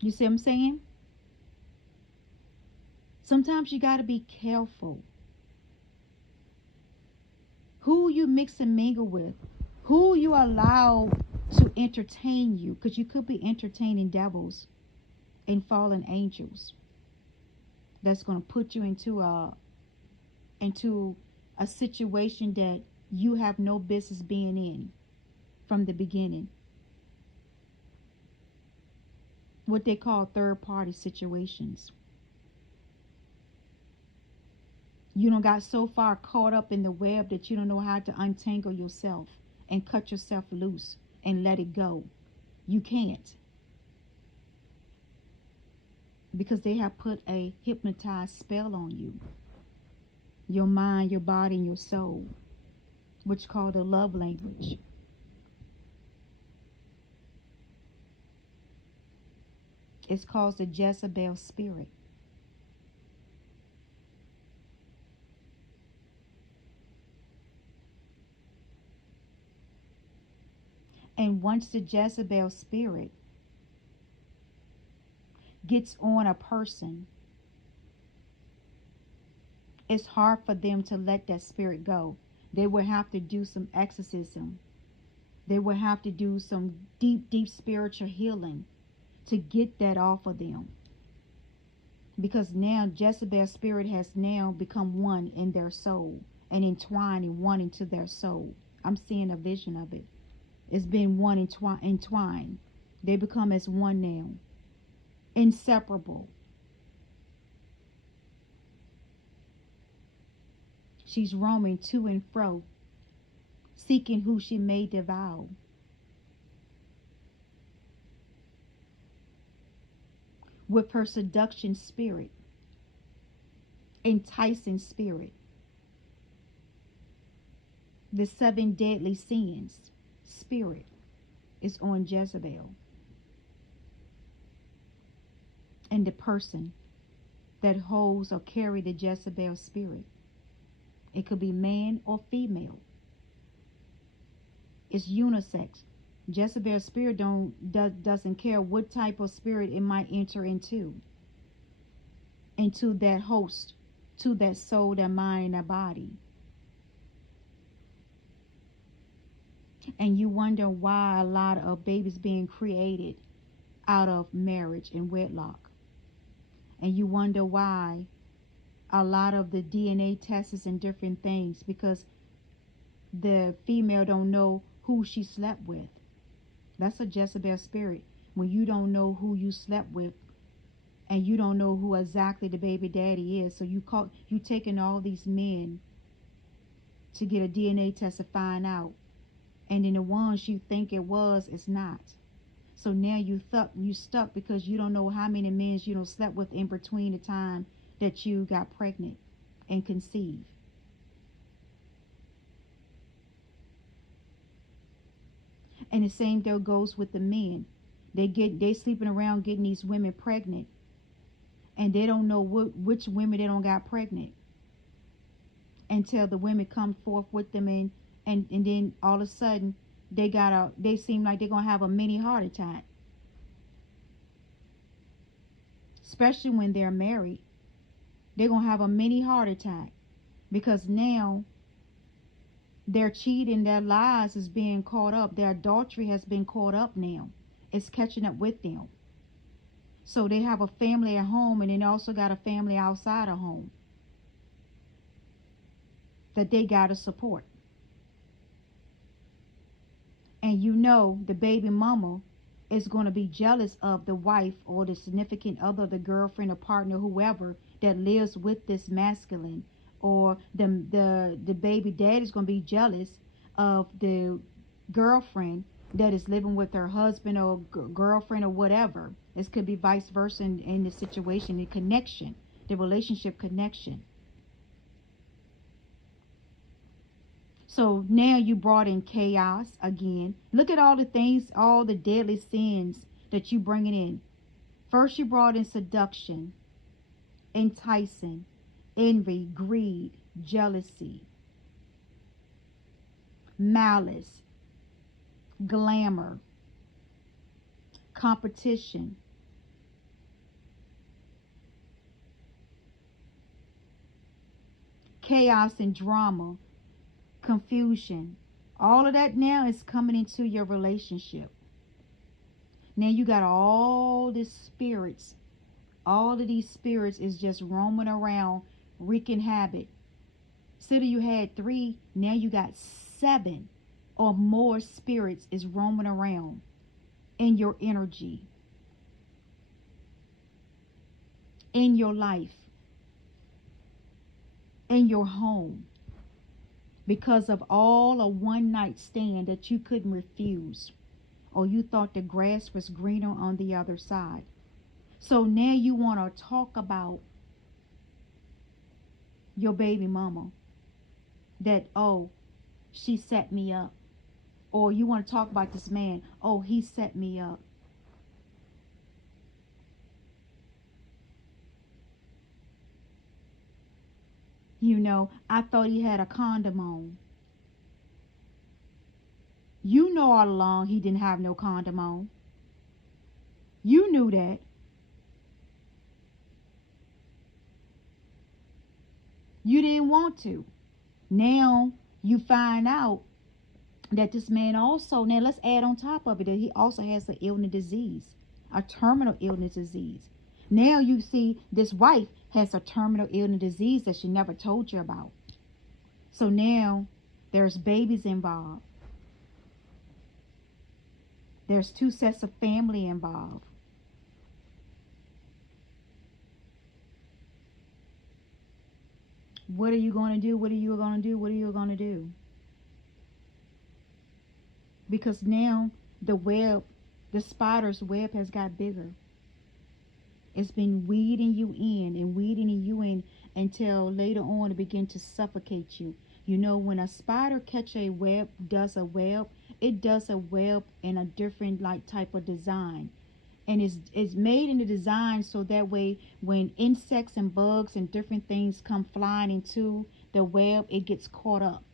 You see what I'm saying? Sometimes you got to be careful who you mix and mingle with, who you allow to entertain you, because you could be entertaining devils and fallen angels that's going to put you into a situation that you have no business being in from the beginning. What they call third party situations. You don't got so far caught up in the web that you don't know how to untangle yourself and cut yourself loose and let it go. You can't, because they have put a hypnotized spell on you, your mind, your body, and your soul, which is called the love language. It's called the Jezebel spirit. And once the Jezebel spirit gets on a person, it's hard for them to let that spirit go. They will have to do some exorcism. They will have to do some deep, deep spiritual healing to get that off of them. Because now Jezebel's spirit has now become one in their soul and entwined and one into their soul. I'm seeing a vision of it. It's been one entwined. They become as one now. Inseparable. She's roaming to and fro, seeking who she may devour. With her seduction spirit, enticing spirit, the seven deadly sins spirit is on Jezebel. And the person that holds or carry the Jezebel spirit, it could be man or female. It's unisex. Jezebel spirit doesn't care what type of spirit it might enter into that host, to that soul, that mind, that body. And you wonder why a lot of babies being created out of marriage and wedlock. And you wonder why a lot of the DNA tests and different things, because the female don't know who she slept with. That's a Jezebel spirit. When you don't know who you slept with, and you don't know who exactly the baby daddy is, so you taking all these men to get a DNA test to find out, and then the ones you think it was is not. So now you stuck because you don't know how many men you don't slept with in between the time that you got pregnant and conceived. And the same deal goes with the men. They sleeping around getting these women pregnant, and they don't know which women they don't got pregnant until the women come forth with them, and then all of a sudden they seem like they're gonna have a mini heart attack, especially when they're married. They're gonna have a mini heart attack because now their cheating, their lies is being caught up. Their adultery has been caught up now. It's catching up with them. So they have a family at home, and then also got a family outside of home that they got to support. And you know the baby mama is going to be jealous of the wife or the significant other, the girlfriend or partner, whoever that lives with this masculine, or the baby dad is going to be jealous of the girlfriend that is living with her husband or girlfriend or whatever. This could be vice versa in the situation, the connection, the relationship connection. So now you brought in chaos again. Look at all the things, all the deadly sins that you bringing in. First, you brought in seduction, enticing, envy, greed, jealousy, malice, glamour, competition, chaos and drama, confusion. All of that now is coming into your relationship. Now you got all these spirits. All of these spirits is just roaming around, wreaking havoc. Instead of you had 3, now you got 7 or more spirits is roaming around in your energy, in your life, in your home, because of all a one night stand that you couldn't refuse, or you thought the grass was greener on the other side. So now you want to talk about your baby mama, that, oh, she set me up. Or you want to talk about this man, oh, he set me up. You know, I thought he had a condom on. You know all along he didn't have no condom on. You knew that. You didn't want to. Now you find out that this man also, now let's add on top of it that he also has an illness disease, a terminal illness disease. Now you see this wife has a terminal illness disease that she never told you about. So now there's babies involved. There's 2 sets of family involved. What are you going to do? What are you going to do? What are you going to do? Because now the web, the spider's web has got bigger. It's been weeding you in and weeding you in until later on it begin to suffocate you. You know, when a spider catch a web, does a web, it does a web in a different like type of design. And it's made in the design so that way when insects and bugs and different things come flying into the web, it gets caught up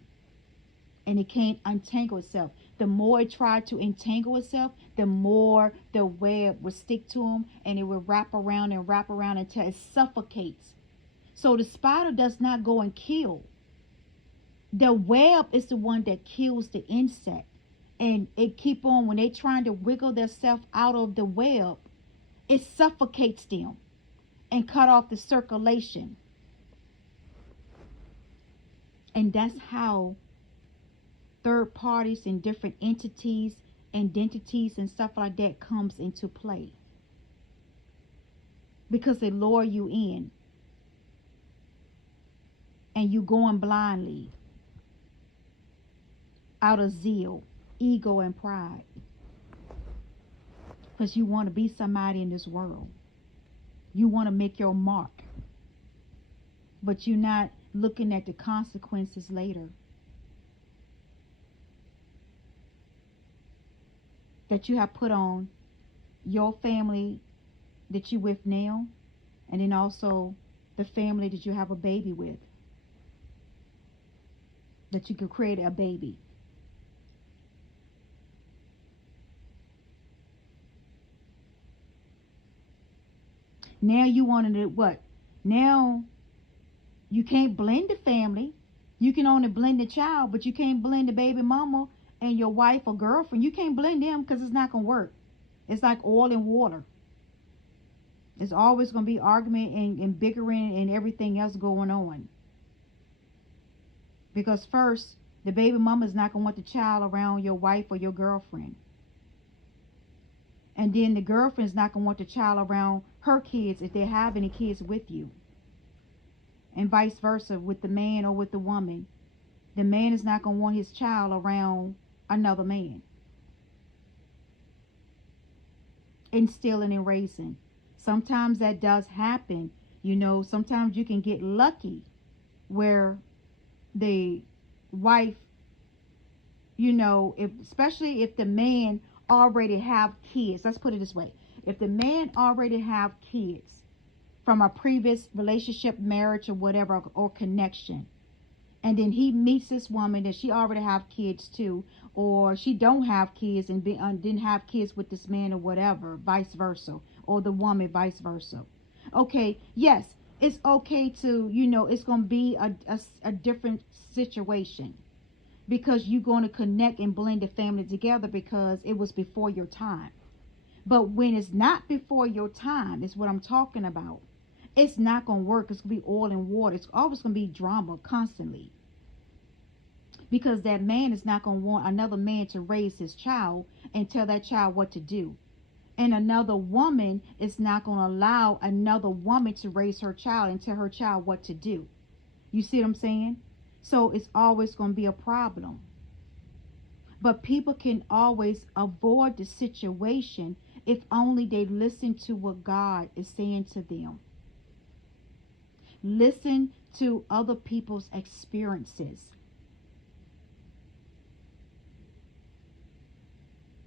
and it can't untangle itself. The more it tried to entangle itself, the more the web would stick to them and it would wrap around until it suffocates. So the spider does not go and kill. The web is the one that kills the insect. And it keep on, when they trying to wiggle themselves out of the web, it suffocates them and cut off the circulation. And that's how third parties and different entities, identities and stuff like that comes into play. Because they lure you in. And you going blindly. Out of zeal, ego and pride. Because you want to be somebody in this world. You want to make your mark. But you're not looking at the consequences later. That you have put on your family that you with now. And then also the family that you have a baby with. That you could create a baby. Now you want to what? Now you can't blend the family. You can only blend the child, but you can't blend the baby mama and your wife or girlfriend. You can't blend them because it's not going to work. It's like oil and water. It's always going to be argument and bickering and everything else going on. Because first, the baby mama is not going to want the child around your wife or your girlfriend. And then the girlfriend's not going to want the child around her kids if they have any kids with you. And vice versa with the man or with the woman. The man is not going to want his child around another man. Instilling and raising. Sometimes that does happen. You know, sometimes you can get lucky where the wife if especially if the man already have kids. Let's put it this way. If the man already have kids from a previous relationship, marriage, or whatever, or connection, and then he meets this woman that she already have kids too, or she don't have kids and didn't have kids with this man or whatever, vice versa, or the woman vice versa. Okay, yes, it's okay to, it's going to be a different situation, because you're going to connect and blend the family together because it was before your time. But when it's not before your time, is what I'm talking about. It's not going to work. It's going to be oil and water. It's always going to be drama constantly, because that man is not going to want another man to raise his child and tell that child what to do. And another woman is not going to allow another woman to raise her child and tell her child what to do. You see what I'm saying? So it's always going to be a problem. But people can always avoid the situation if only they listen to what God is saying to them. Listen to other people's experiences.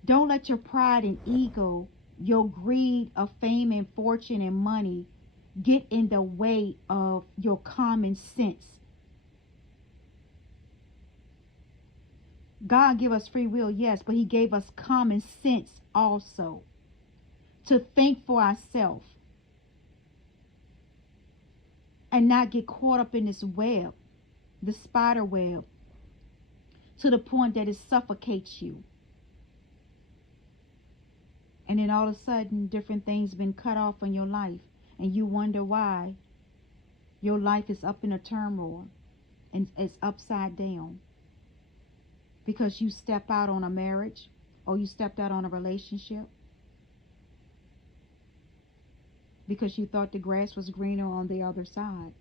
Don't let your pride and ego, your greed of fame and fortune and money get in the way of your common sense. God gave us free will, yes, but he gave us common sense also to think for ourselves and not get caught up in this web, the spider web, to the point that it suffocates you. And then all of a sudden, different things been cut off in your life, and you wonder why your life is up in a turmoil and it's upside down. Because you step out on a marriage, or you stepped out on a relationship because you thought the grass was greener on the other side.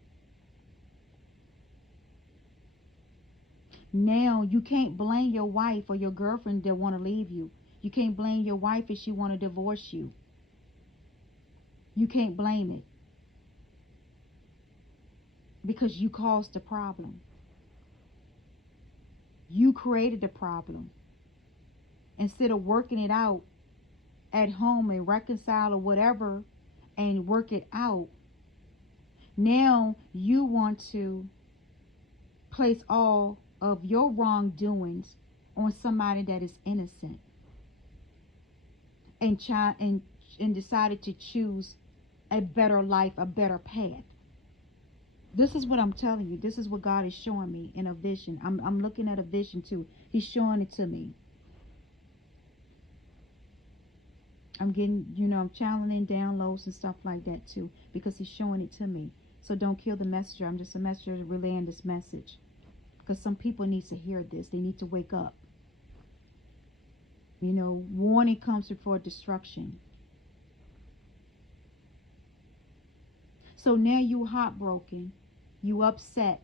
Now you can't blame your wife or your girlfriend that want to leave you. You can't blame your wife if she want to divorce you. You can't blame it, because you caused the problem. You created the problem. Instead of working it out at home and reconcile or whatever and work it out, now you want to place all of your wrongdoings on somebody that is innocent, and decided to choose a better life, a better path. This is what I'm telling you. This is what God is showing me in a vision. I'm looking at a vision too. He's showing it to me. I'm getting, I'm channeling downloads and stuff like that too, because he's showing it to me. So don't kill the messenger. I'm just a messenger relaying this message, because some people need to hear this. They need to wake up. Warning comes before destruction. So now you heartbroken, you upset,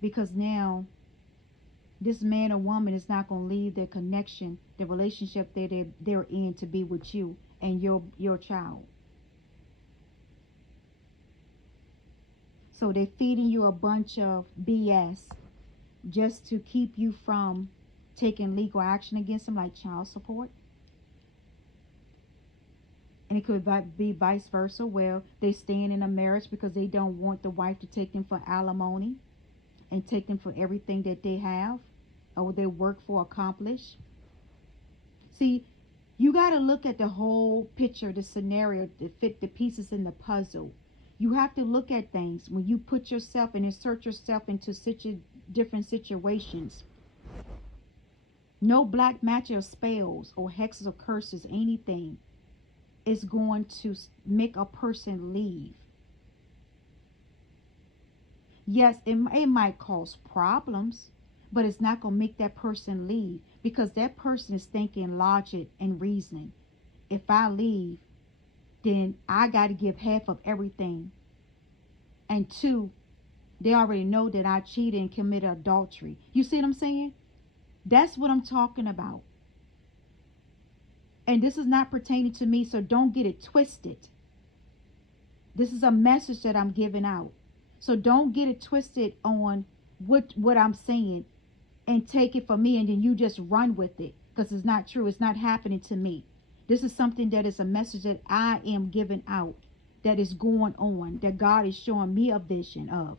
because now this man or woman is not going to leave their connection, the relationship that they're in, to be with you and your child. So they're feeding you a bunch of BS just to keep you from taking legal action against them, like child support. And it could be vice versa. Well, they're staying in a marriage because they don't want the wife to take them for alimony and take them for everything that they have or they work for, accomplish. See, you got to look at the whole picture, the scenario, to fit the pieces in the puzzle. You have to look at things when you put yourself and insert yourself into different situations. No black magic or spells or hexes or curses, anything, is going to make a person leave. Yes, it might cause problems, but it's not going to make that person leave, because that person is thinking logic and reasoning. If I leave, then I got to give half of everything. And two, they already know that I cheated and committed adultery. You see what I'm saying? That's what I'm talking about. And this is not pertaining to me, so don't get it twisted. This is a message that I'm giving out. So don't get it twisted on what I'm saying. and take it from me, and then you just run with it because it's not true. It's not happening to me. This is something that is a message that I am giving out, that is going on, that God is showing me a vision of.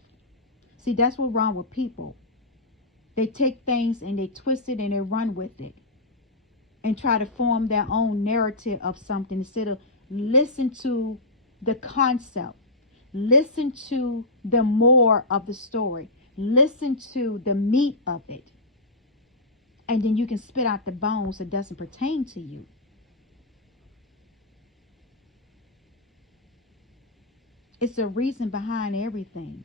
See, that's what's wrong with people. They take things and they twist it and they run with it and try to form their own narrative of something instead of listen to the concept, listen to the more of the story, listen to the meat of it, and then you can spit out the bones that doesn't pertain to you. It's a reason behind everything.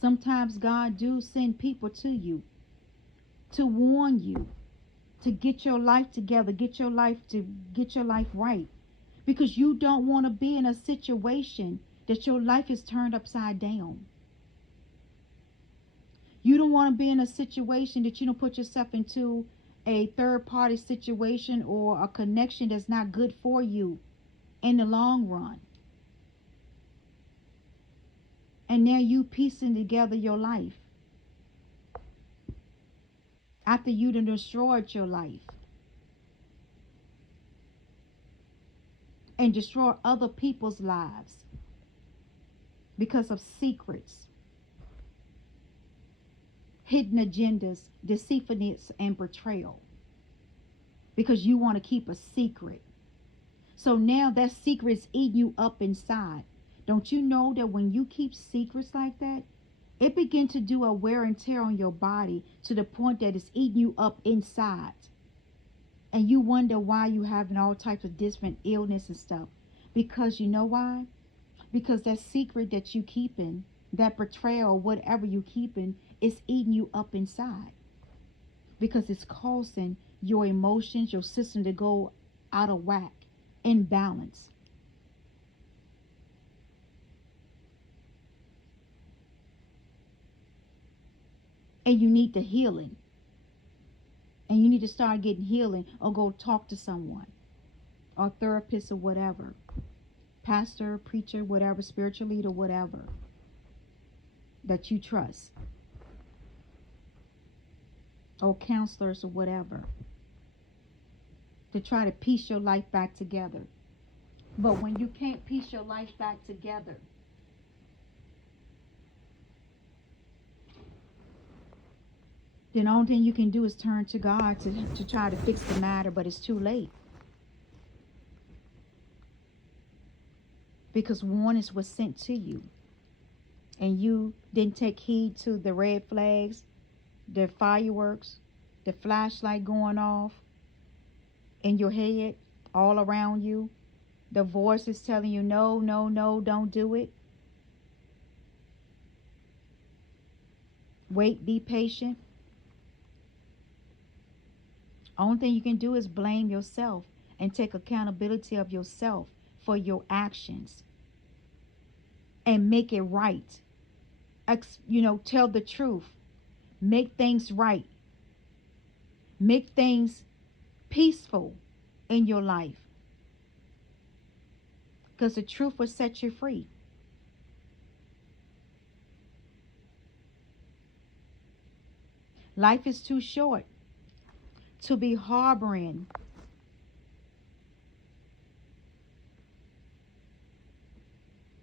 Sometimes God do send people to you to warn you, to get your life together, get your life right. Because you don't want to be in a situation that your life is turned upside down. You don't want to be in a situation that you don't put yourself into a third party situation or a connection that's not good for you in the long run. And now you piecing together your life after you done destroyed your life and destroy other people's lives because of secrets, hidden agendas, deceitfulness, and betrayal, because you want to keep a secret. So now that secret is eating you up inside. Don't you know that when you keep secrets like that, it begins to do a wear and tear on your body to the point that it's eating you up inside. And you wonder why you having all types of different illness and stuff. Because you know why? Because that secret that you keeping, that betrayal, whatever you keeping, is eating you up inside. Because it's causing your emotions, your system to go out of whack, imbalance. And you need the healing. And you need to start getting healing or go talk to someone or therapist or whatever. Pastor, preacher, whatever, spiritual leader, whatever that you trust. Or counselors or whatever. To try to piece your life back together. But when you can't piece your life back together, then the only thing you can do is turn to God to try to fix the matter, but it's too late. Because warnings was sent to you. And you didn't take heed to the red flags, the fireworks, the flashlight going off in your head, all around you. The voice is telling you, no, no, no, don't do it. Wait, be patient. Only thing you can do is blame yourself and take accountability of yourself for your actions and make it right. Tell the truth. Make things right. Make things peaceful in your life. Because the truth will set you free. Life is too short to be harboring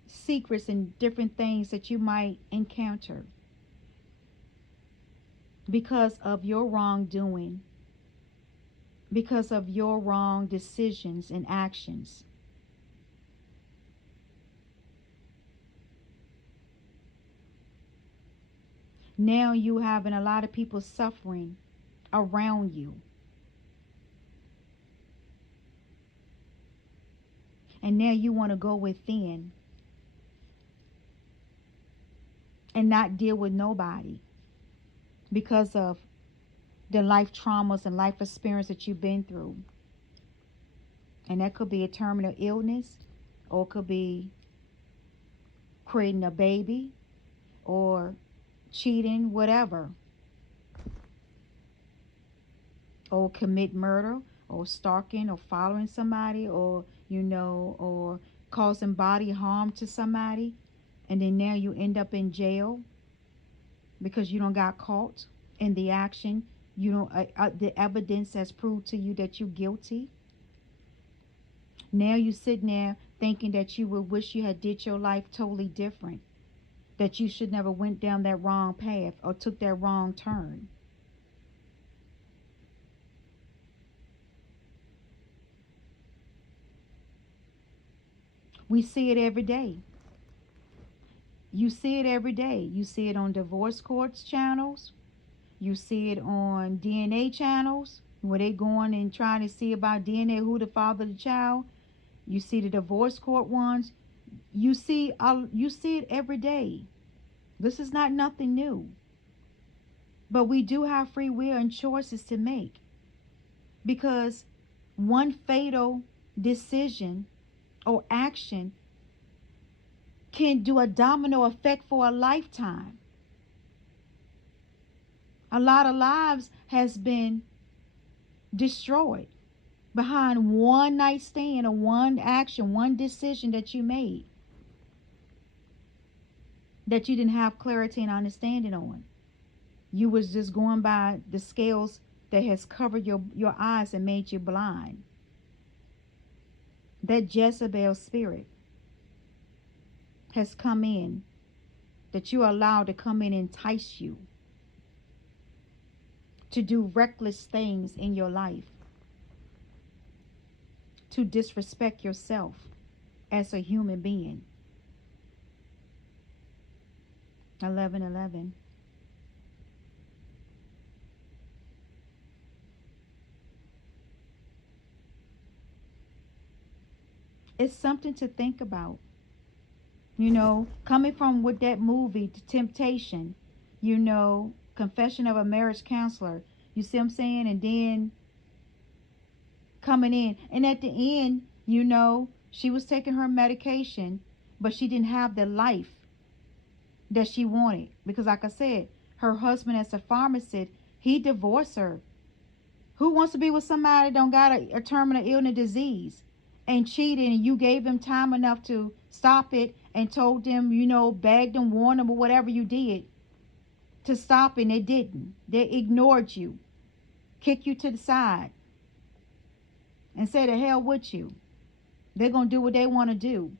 secrets and different things that you might encounter because of your wrongdoing, because of your wrong decisions and actions. Now you having a lot of people suffering around you. And now you want to go within and not deal with nobody because of the life traumas and life experience that you've been through. And that could be a terminal illness, or it could be creating a baby, or cheating, whatever, or commit murder, or stalking, or following somebody, or or causing body harm to somebody. And then now you end up in jail because you don't got caught in the action. You don't, the evidence has proved to you that you're guilty. Now you sitting there thinking that you would wish you had did your life totally different, that you should never went down that wrong path or took that wrong turn. We see it every day. You see it every day. You see it on divorce courts channels. You see it on DNA channels where they going and trying to see about DNA, who the father of the child. You see the divorce court ones. You see it every day. This is not nothing new. But we do have free will and choices to make, because one fatal decision or action can do a domino effect for a lifetime. A lot of lives has been destroyed behind one night stand or one action, one decision that you made that you didn't have clarity and understanding on. You was just going by the scales that has covered your eyes and made you blind. That Jezebel spirit has come in, that you are allowed to come in and entice you to do reckless things in your life, to disrespect yourself as a human being. 11:11. It's something to think about. Coming from with that movie, The Temptation, Confession of a Marriage Counselor. You see what I'm saying? And then coming in. And at the end, she was taking her medication, but she didn't have the life that she wanted. Because like I said, her husband as a pharmacist, he divorced her. Who wants to be with somebody that don't got a terminal illness disease and cheated, and you gave them time enough to stop it and told them, begged them, warned them, or whatever you did to stop it, and they didn't. They ignored you, kicked you to the side, and said to hell with you. They're going to do what they want to do.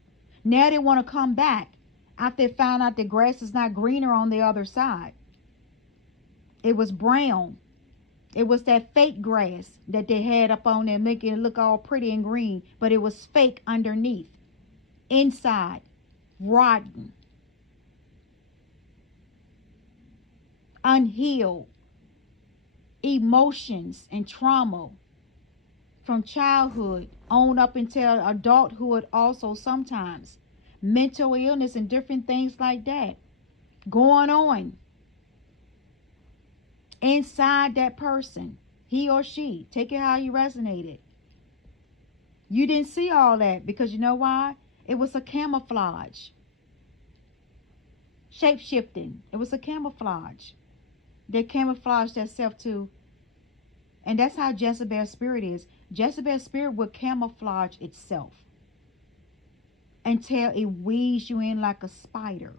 Now they want to come back after they found out the grass is not greener on the other side. It was brown. It was that fake grass that they had up on there, making it look all pretty and green, but it was fake underneath, inside, rotten, unhealed emotions and trauma from childhood on up until adulthood, also sometimes mental illness and different things like that going on inside that person, he or she. Take it how you resonated. You didn't see all that because you know why? It was a camouflage. Shape shifting. It was a camouflage. They camouflaged themselves to, and that's how Jezebel's spirit is. Jezebel's spirit will camouflage itself until it weaves you in like a spider.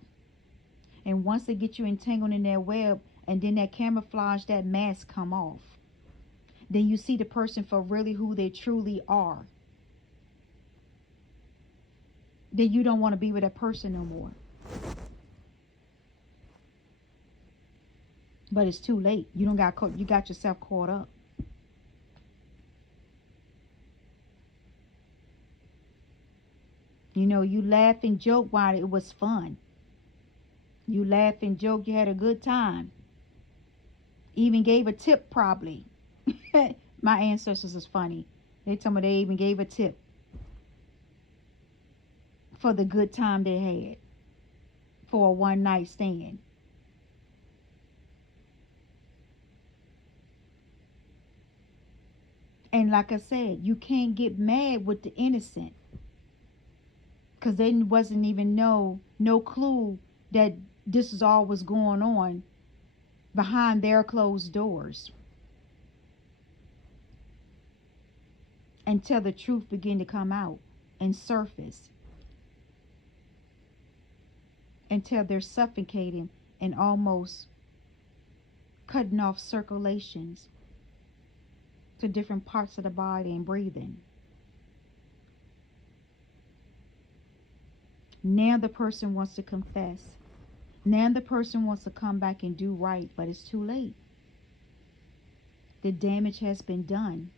And once they get you entangled in their web, and then that camouflage, that mask come off, then you see the person for really who they truly are. Then you don't want to be with that person no more. But it's too late. You got yourself caught up. You laugh and joke while it was fun. You laugh and joke, you had a good time. Even gave a tip probably. My ancestors is funny. They told me they even gave a tip for the good time they had for a one night stand. And like I said, you can't get mad with the innocent, because they wasn't even no clue that this is all was going on behind their closed doors until the truth began to come out and surface. until they're suffocating and almost cutting off circulations to different parts of the body and breathing. Now the person wants to confess. Now the person wants to come back and do right, but it's too late. The damage has been done.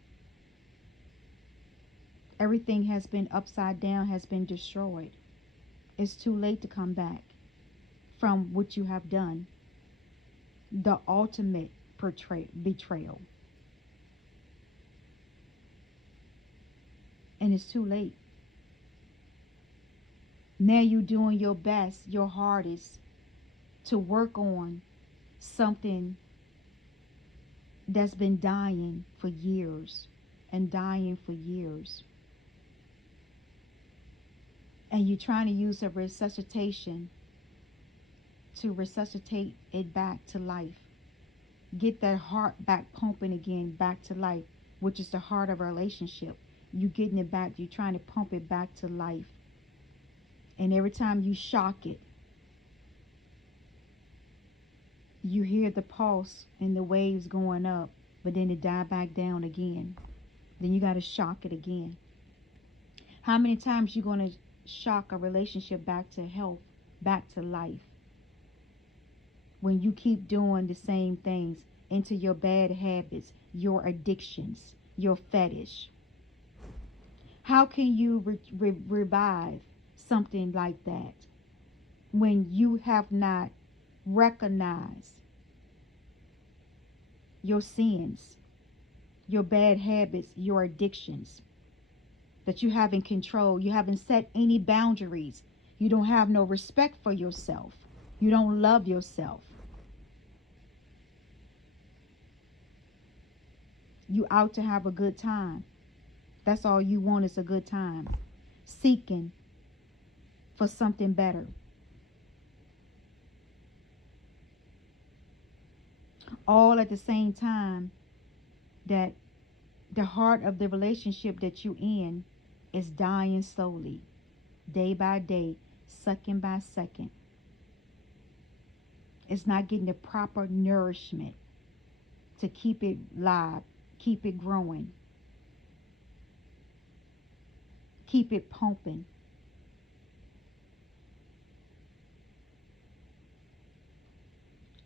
Everything has been upside down, has been destroyed. It's too late to come back from what you have done. The ultimate betrayal. And it's too late. Now you're doing your best, your hardest to work on something that's been dying for years and dying for years. And you're trying to use a resuscitation to resuscitate it back to life. Get that heart back pumping again, back to life, which is the heart of a relationship. You getting it back, you're trying to pump it back to life. And every time you shock it, you hear the pulse and the waves going up, but then it die back down again. Then you got to shock it again. How many times you going to shock a relationship back to health, back to life, when you keep doing the same things into your bad habits, your addictions, your fetish? How can you revive something like that when you have not recognized your sins, your bad habits, your addictions, that you haven't controlled? You haven't set any boundaries. You don't have no respect for yourself. You don't love yourself. You out to have a good time. That's all you want is a good time. Seeking for something better. All at the same time that the heart of the relationship that you in is dying slowly, day by day, second by second. It's not getting the proper nourishment to keep it live, keep it growing, keep it pumping.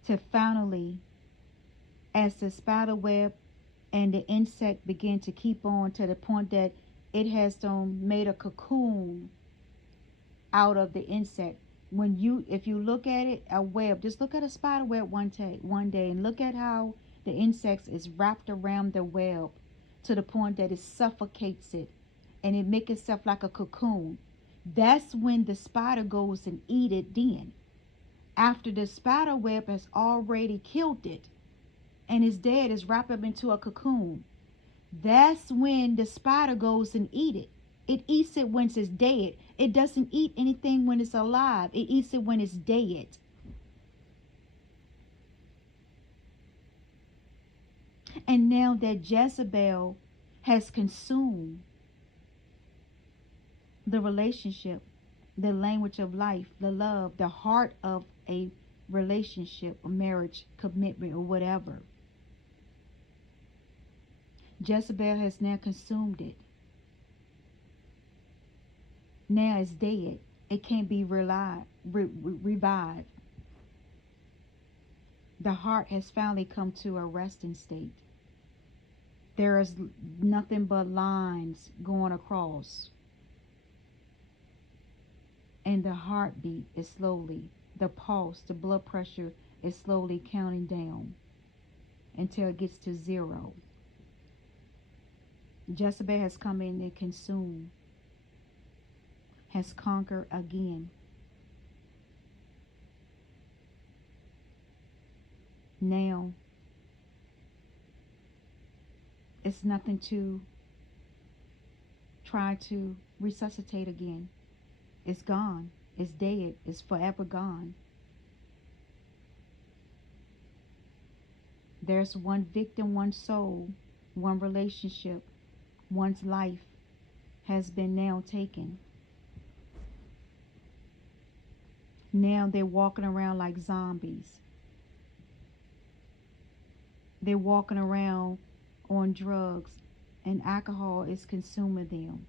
To finally, as the spider web and the insect begin to keep on to the point that it has made a cocoon out of the insect. If you look at it, a web, just look at a spider web one day and look at how the insect is wrapped around the web to the point that it suffocates it and it makes itself like a cocoon. That's when the spider goes and eat it then. After the spider web has already killed it and is dead, is wrapped up into a cocoon. That's when the spider goes and eat it. It eats it when it's dead. It doesn't eat anything when it's alive. It eats it when it's dead. And now that Jezebel has consumed the relationship, the language of life, the love, the heart of a relationship, a marriage, commitment, or whatever, Jezebel has now consumed it. Now it's dead. It can't be revived. The heart has finally come to a resting state. There is nothing but lines going across. And the heartbeat is slowly, the pulse, the blood pressure is slowly counting down until it gets to zero. Jezebel has come in and consumed, has conquered again. Now, it's nothing to try to resuscitate again. It's gone. It's dead. It's forever gone. There's one victim, one soul, one relationship, one's life has been now taken. Now they're walking around like zombies. They're walking around on drugs, and alcohol is consuming them.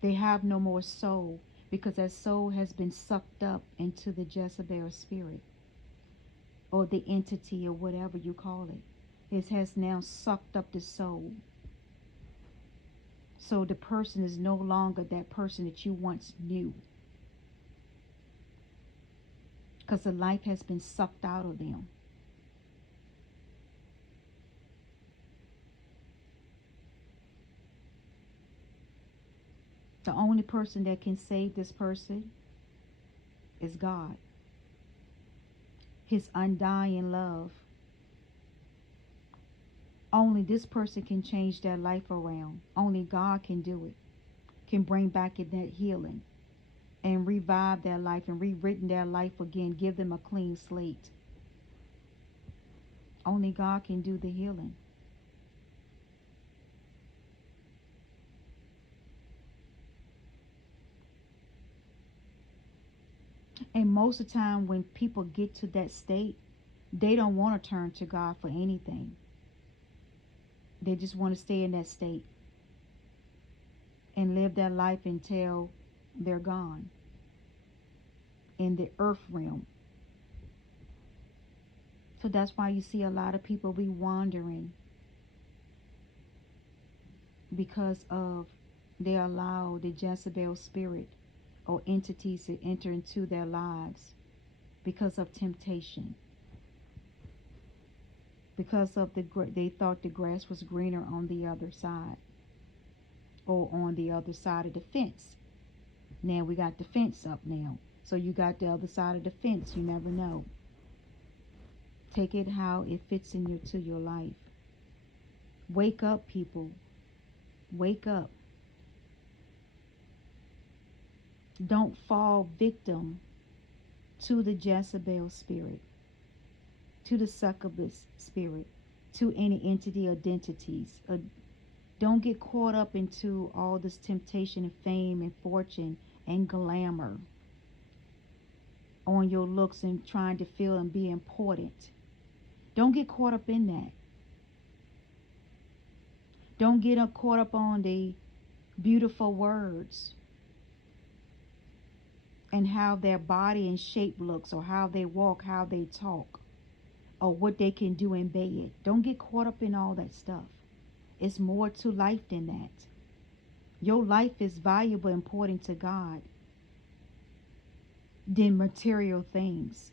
They have no more soul because that soul has been sucked up into the Jezebel spirit or the entity or whatever you call it. It has now sucked up the soul. So the person is no longer that person that you once knew because the life has been sucked out of them. The only person that can save this person is God. His undying love. Only this person can change their life around. Only God can do it. Can bring back in that healing and revive their life and rewritten their life again. Give them a clean slate. Only God can do the healing. And most of the time when people get to that state, they don't want to turn to God for anything. They just want to stay in that state and live their life until they're gone in the earth realm. So that's why you see a lot of people be wandering because of they allow the Jezebel spirit or entities to enter into their lives because of temptation. Because of they thought the grass was greener on the other side or on the other side of the fence. Now we got the fence up now. So you got the other side of the fence. You never know. Take it how it fits to your life. Wake up, people. Wake up. Don't fall victim to the Jezebel spirit, to the succubus spirit, to any entity or identities. Don't get caught up into all this temptation and fame and fortune and glamour on your looks and trying to feel and be important. Don't get caught up in that. Don't get caught up on the beautiful words and how their body and shape looks or how they walk, how they talk, or what they can do in bed. Don't get caught up in all that stuff. It's more to life than that. Your life is valuable and important to God than material things.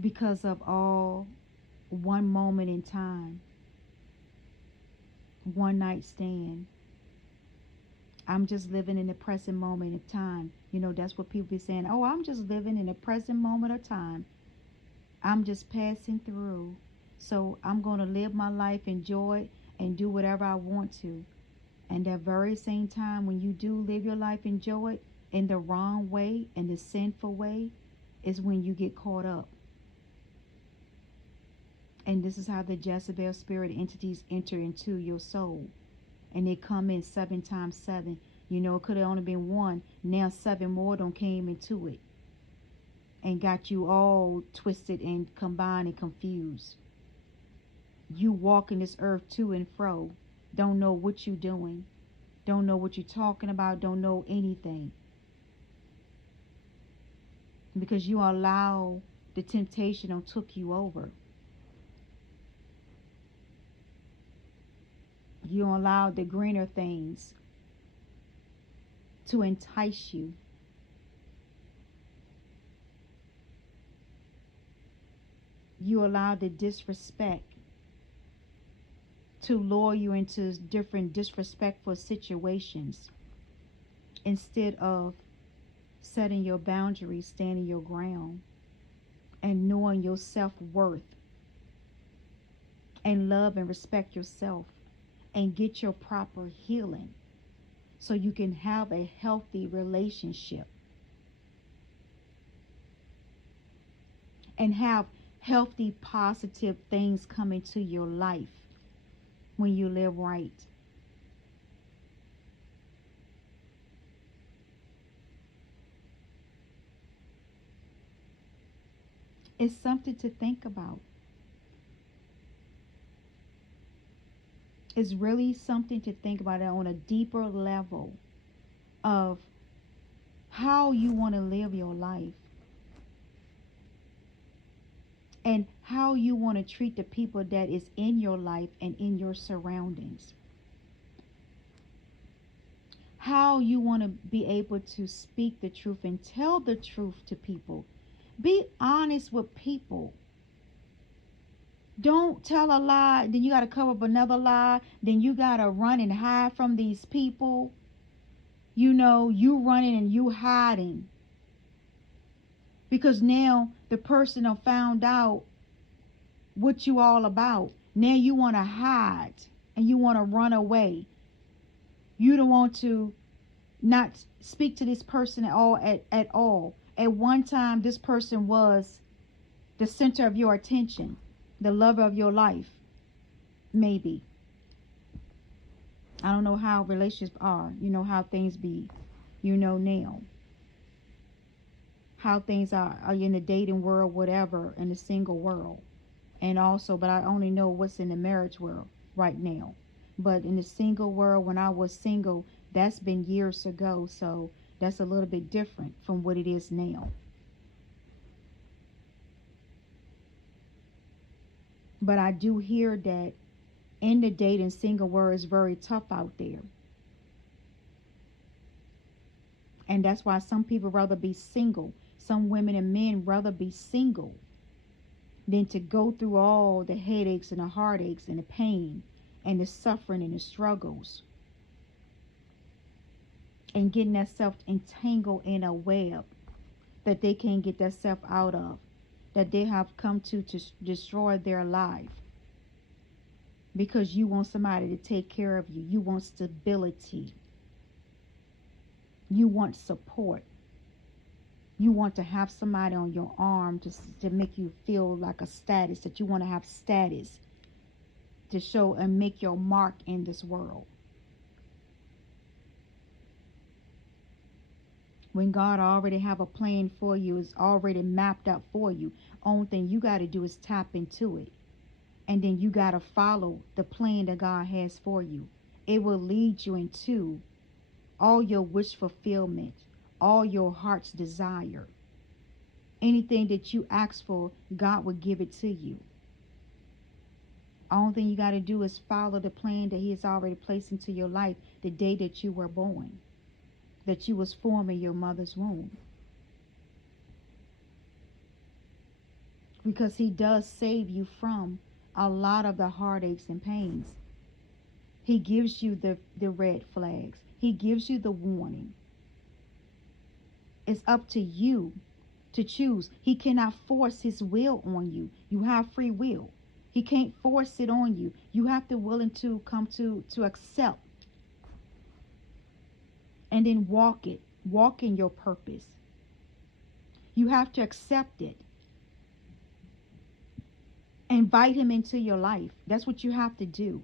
Because of all one moment in time, one night stand. I'm just living in the present moment of time. You know, that's what people be saying. Oh, I'm just living in the present moment of time. I'm just passing through. So I'm going to live my life, enjoy it, and do whatever I want to. And that very same time when you do live your life, enjoy it in the wrong way, in the sinful way, is when you get caught up. And this is how the Jezebel spirit entities enter into your soul. And they come in 7 times 7. You know, it could have only been one. Now 7 more don't came into it. And got you all twisted and combined and confused. You walking this earth to and fro. Don't know what you're doing. Don't know what you're talking about. Don't know anything. Because you allow the temptation that took you over. You allow the greener things to entice you. You allow the disrespect to lure you into different disrespectful situations instead of setting your boundaries, standing your ground, and knowing your self-worth and love and respect yourself and get your proper healing so you can have a healthy relationship and have healthy, positive things come into your life. when you live right. It's something to think about. It's really something to think about it on a deeper level of how you want to live your life and how you want to treat the people that is in your life and in your surroundings. How you want to be able to speak the truth and tell the truth to people. Be honest with people. Don't tell a lie, then you got to cover up another lie, then you got to run and hide from these people. You know, you running and you hiding. Because now the person have found out what you all about. Now you want to hide and you want to run away. You don't want to not speak to this person at all. At one time, this person was the center of your attention, the lover of your life. Maybe. I don't know how relationships are. You know how things be. You know now. How things are in the dating world, whatever, in the single world. And also, but I only know what's in the marriage world right now. But in the single world, when I was single, that's been years ago. So that's a little bit different from what it is now. But I do hear that in the dating single world is very tough out there. And that's why some people rather be single. Some women and men rather be single than to go through all the headaches and the heartaches and the pain and the suffering and the struggles and getting that self entangled in a web that they can't get that self out of, that they have come to destroy their life because you want somebody to take care of you. You want stability. You want support. You want to have somebody on your arm to make you feel like a status, that you want to have status to show and make your mark in this world. When God already have a plan for you, it's already mapped out for you. Only thing you got to do is tap into it. And then you got to follow the plan that God has for you. It will lead you into all your wish fulfillment, all your heart's desire. Anything that you ask for, God will give it to you. Only thing you got to do is follow the plan that He has already placed into your life the day that you were born, that you was formed in your mother's womb. Because He does save you from a lot of the heartaches and pains. He gives you the red flags. He gives you the warning. It's up to you to choose. He cannot force His will on you. You have free will. He can't force it on you. You have to willing to come to accept and then walk it. Walk in your purpose. You have to accept it. Invite Him into your life. That's what you have to do.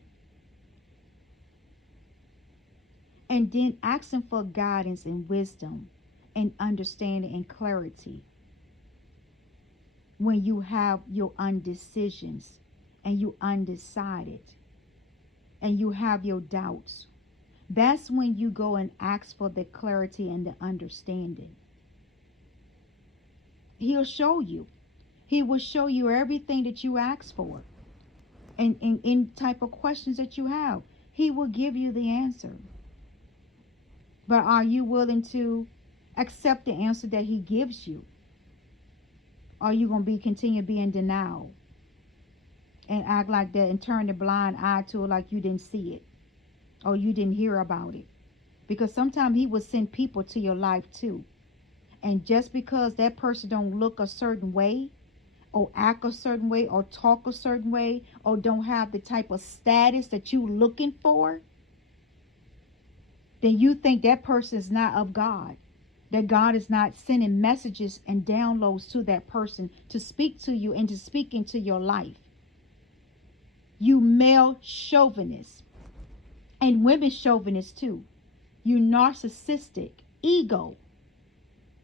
And then ask Him for guidance and wisdom and understanding and clarity. When you have your undecisions and you undecided and you have your doubts, that's when you go and ask for the clarity and the understanding. He'll show you. He will show you everything that you ask for. And in type of questions that you have, He will give you the answer. But are you willing to accept the answer that He gives you? Or are you going to continue to be in denial and act like that and turn the blind eye to it like you didn't see it or you didn't hear about it? Because sometimes He will send people to your life too. And just because that person don't look a certain way or act a certain way or talk a certain way or don't have the type of status that you looking for, then you think that person is not of God. That God is not sending messages and downloads to that person to speak to you and to speak into your life. You male chauvinists and women chauvinists too. You narcissistic ego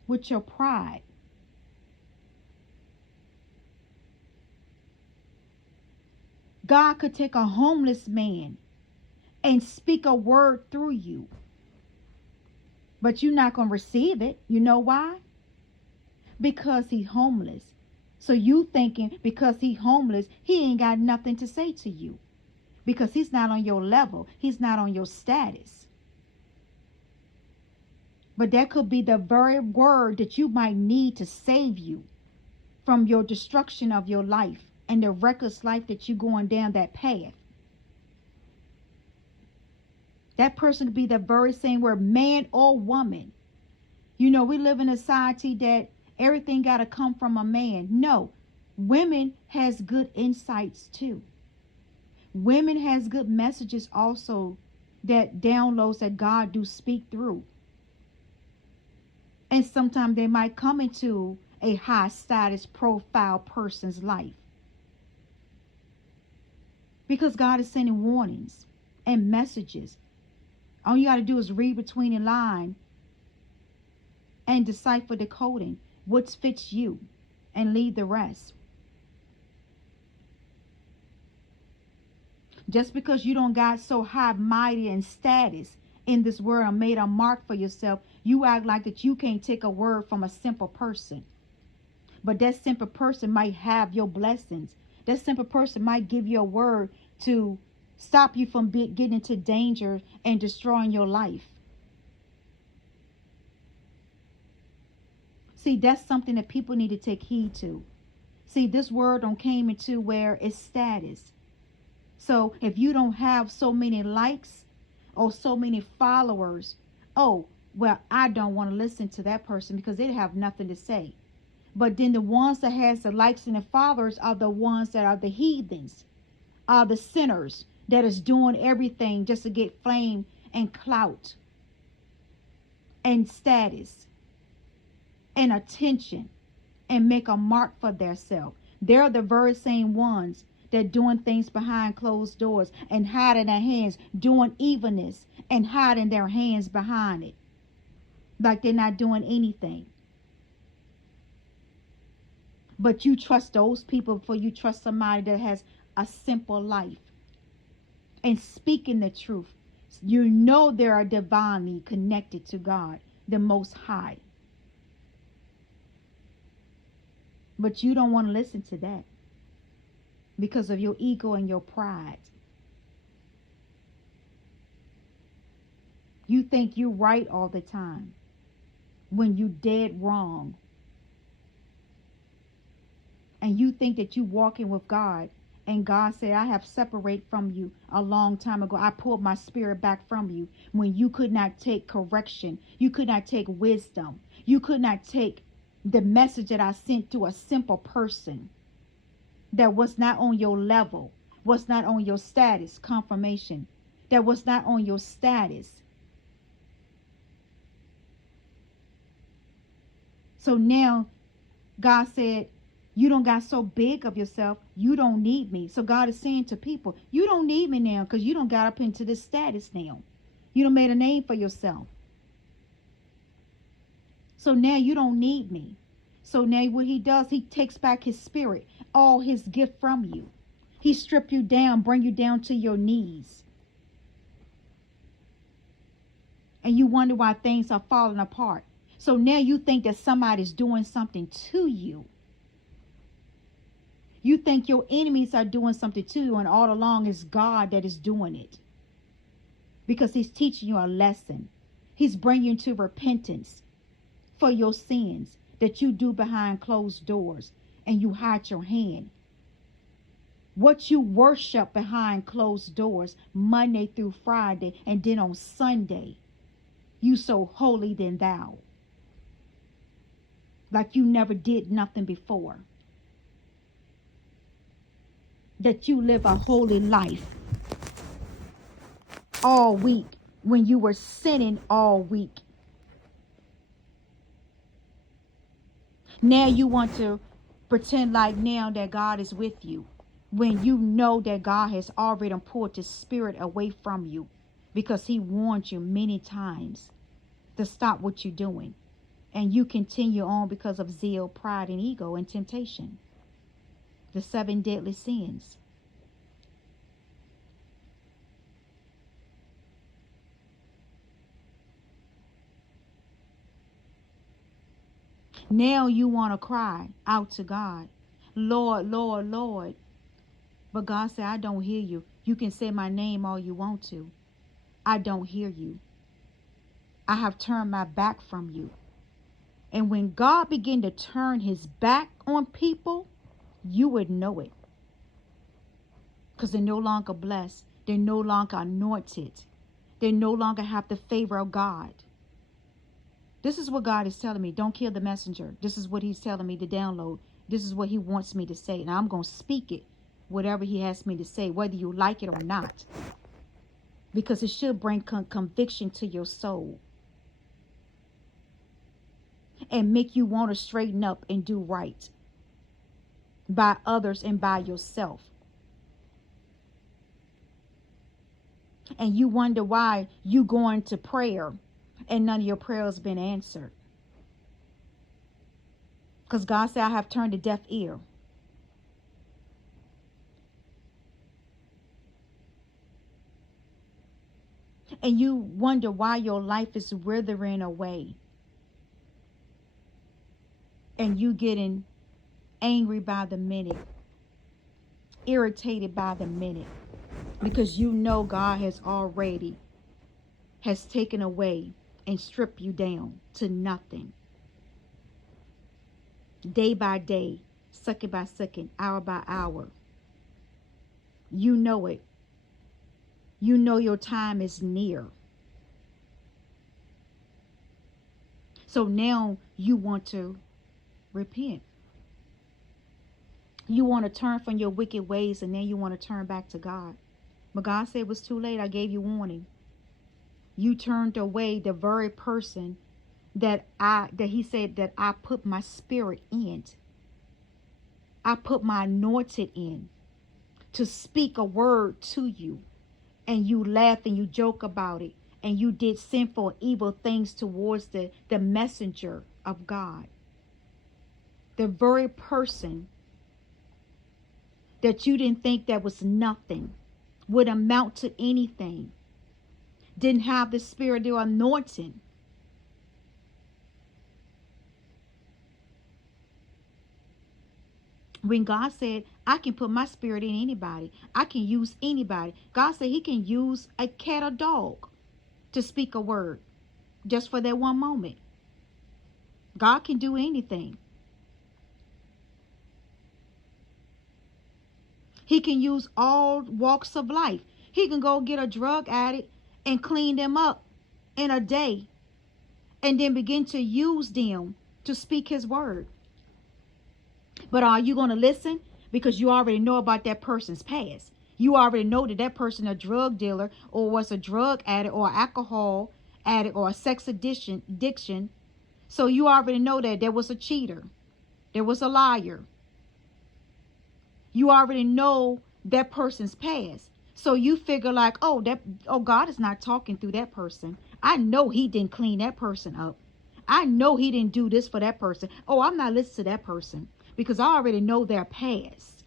with your pride. God could take a homeless man and speak a word through you, but you're not going to receive it. You know why? Because he's homeless. So you thinking because he's homeless, he ain't got nothing to say to you. Because he's not on your level. He's not on your status. But that could be the very word that you might need to save you from your destruction of your life and the reckless life that you're going down that path. That person could be the very same word, man or woman. You know, we live in a society that everything got to come from a man. No, women has good insights too. Women has good messages also, that downloads that God do speak through. And sometimes they might come into a high status profile person's life. Because God is sending warnings and messages. All you got to do is read between the line and decipher the coding, what fits you, and leave the rest. Just because you don't got so high, mighty, and status in this world and made a mark for yourself, you act like that you can't take a word from a simple person. But that simple person might have your blessings. That simple person might give you a word to stop you from getting into danger and destroying your life. See, that's something that people need to take heed to. See, this word don't came into where it's status. So if you don't have so many likes or so many followers, oh, well, I don't want to listen to that person because they have nothing to say. But then the ones that has the likes and the followers are the ones that are the heathens, are the sinners that is doing everything just to get fame and clout and status and attention and make a mark for themselves. They're the very same ones that doing things behind closed doors and hiding their hands, doing evilness and hiding their hands behind it, like they're not doing anything. But you trust those people before you trust somebody that has a simple life and speaking the truth. You know they are divinely connected to God, the Most High. But you don't want to listen to that because of your ego and your pride. You think you're right all the time when you dead wrong. And you think that you walking with God, and God said, I have separated from you a long time ago. I pulled my spirit back from you when you could not take correction. You could not take wisdom. You could not take the message that I sent to a simple person that was not on your level, was not on your status, confirmation, that was not on your status. So now God said, you don't got so big of yourself, you don't need me. So God is saying to people, you don't need me now because you don't got up into this status now. You don't made a name for yourself. So now you don't need me. So now what he does, he takes back his spirit, all his gift from you. He strip you down, bring you down to your knees. And you wonder why things are falling apart. So now you think that somebody's doing something to you. You think your enemies are doing something to you, and all along it's God that is doing it. Because he's teaching you a lesson. He's bringing you to repentance for your sins that you do behind closed doors and you hide your hand. What you worship behind closed doors Monday through Friday, and then on Sunday, you so holy than thou. Like you never did nothing before. That you live a holy life all week when you were sinning all week. Now you want to pretend like now that God is with you. when you know that God has already pulled his spirit away from you because he warned you many times to stop what you're doing. And you continue on because of zeal, pride, and ego and temptation. The 7 deadly sins. Now you want to cry out to God, Lord, Lord, Lord. But God said, I don't hear you. You can say my name all you want to. I don't hear you. I have turned my back from you. And when God began to turn his back on people, you would know it. Because they're no longer blessed. They're no longer anointed. They no longer have the favor of God. This is what God is telling me. Don't kill the messenger. This is what he's telling me to download. This is what he wants me to say. And I'm going to speak it, whatever he has me to say, whether you like it or not. Because it should bring conviction to your soul. And make you want to straighten up and do right. By others and by yourself. And you wonder why you go into prayer and none of your prayers been answered. Because God said, I have turned a deaf ear. And you wonder why your life is withering away. And you getting angry by the minute. Irritated by the minute. Because you know God has taken away and stripped you down to nothing. Day by day, second by second, hour by hour. You know it. You know your time is near. So now you want to repent. You want to turn from your wicked ways, and then you want to turn back to God. But God said it was too late. I gave you warning. You turned away the very person that he said that I put my spirit in. I put my anointed in to speak a word to you. And you laugh and you joke about it. And you did sinful, evil things towards the messenger of God. The very person that you didn't think that was nothing, would amount to anything, didn't have the spirit of anointing. When God said, I can put my spirit in anybody. I can use anybody. God said he can use a cat or dog to speak a word just for that one moment. God can do anything. He can use all walks of life. He can go get a drug addict and clean them up in a day and then begin to use them to speak his word. But are you going to listen? Because you already know about that person's past. You already know that that person a drug dealer or was a drug addict or alcohol addict or a sex addiction. So you already know that there was a cheater. There was a liar. You already know that person's past. So you figure like, oh, God is not talking through that person. I know he didn't clean that person up. I know he didn't do this for that person. Oh, I'm not listening to that person because I already know their past.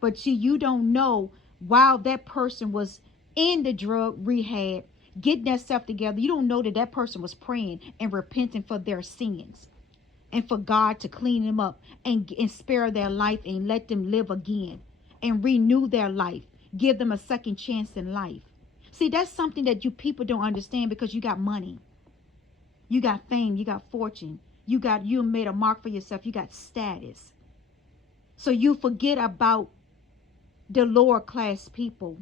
But you don't know while that person was in the drug rehab, getting that stuff together, you don't know that that person was praying and repenting for their sins. And for God to clean them up and spare their life and let them live again and renew their life. Give them a second chance in life. See, that's something that you people don't understand because you got money. You got fame. You got fortune. You made a mark for yourself. You got status. So you forget about the lower class people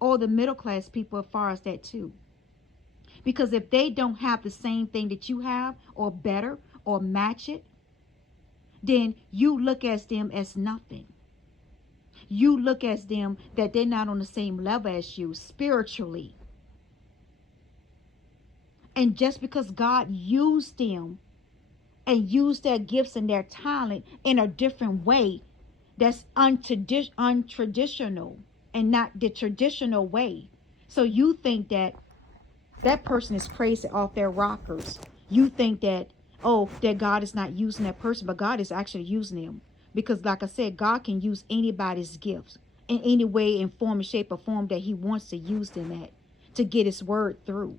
or the middle class people as far as that too. Because if they don't have the same thing that you have or better, or match it, then you look at them as nothing. You look at them that they're not on the same level as you spiritually. And just because God used them and used their gifts and their talent in a different way, that's untraditional and not the traditional way. So you think that that person is crazy off their rockers. You think that, oh, that God is not using that person, but God is actually using them. Because like I said, God can use anybody's gifts in any way, in form, and shape, or form that he wants to use them at to get his word through.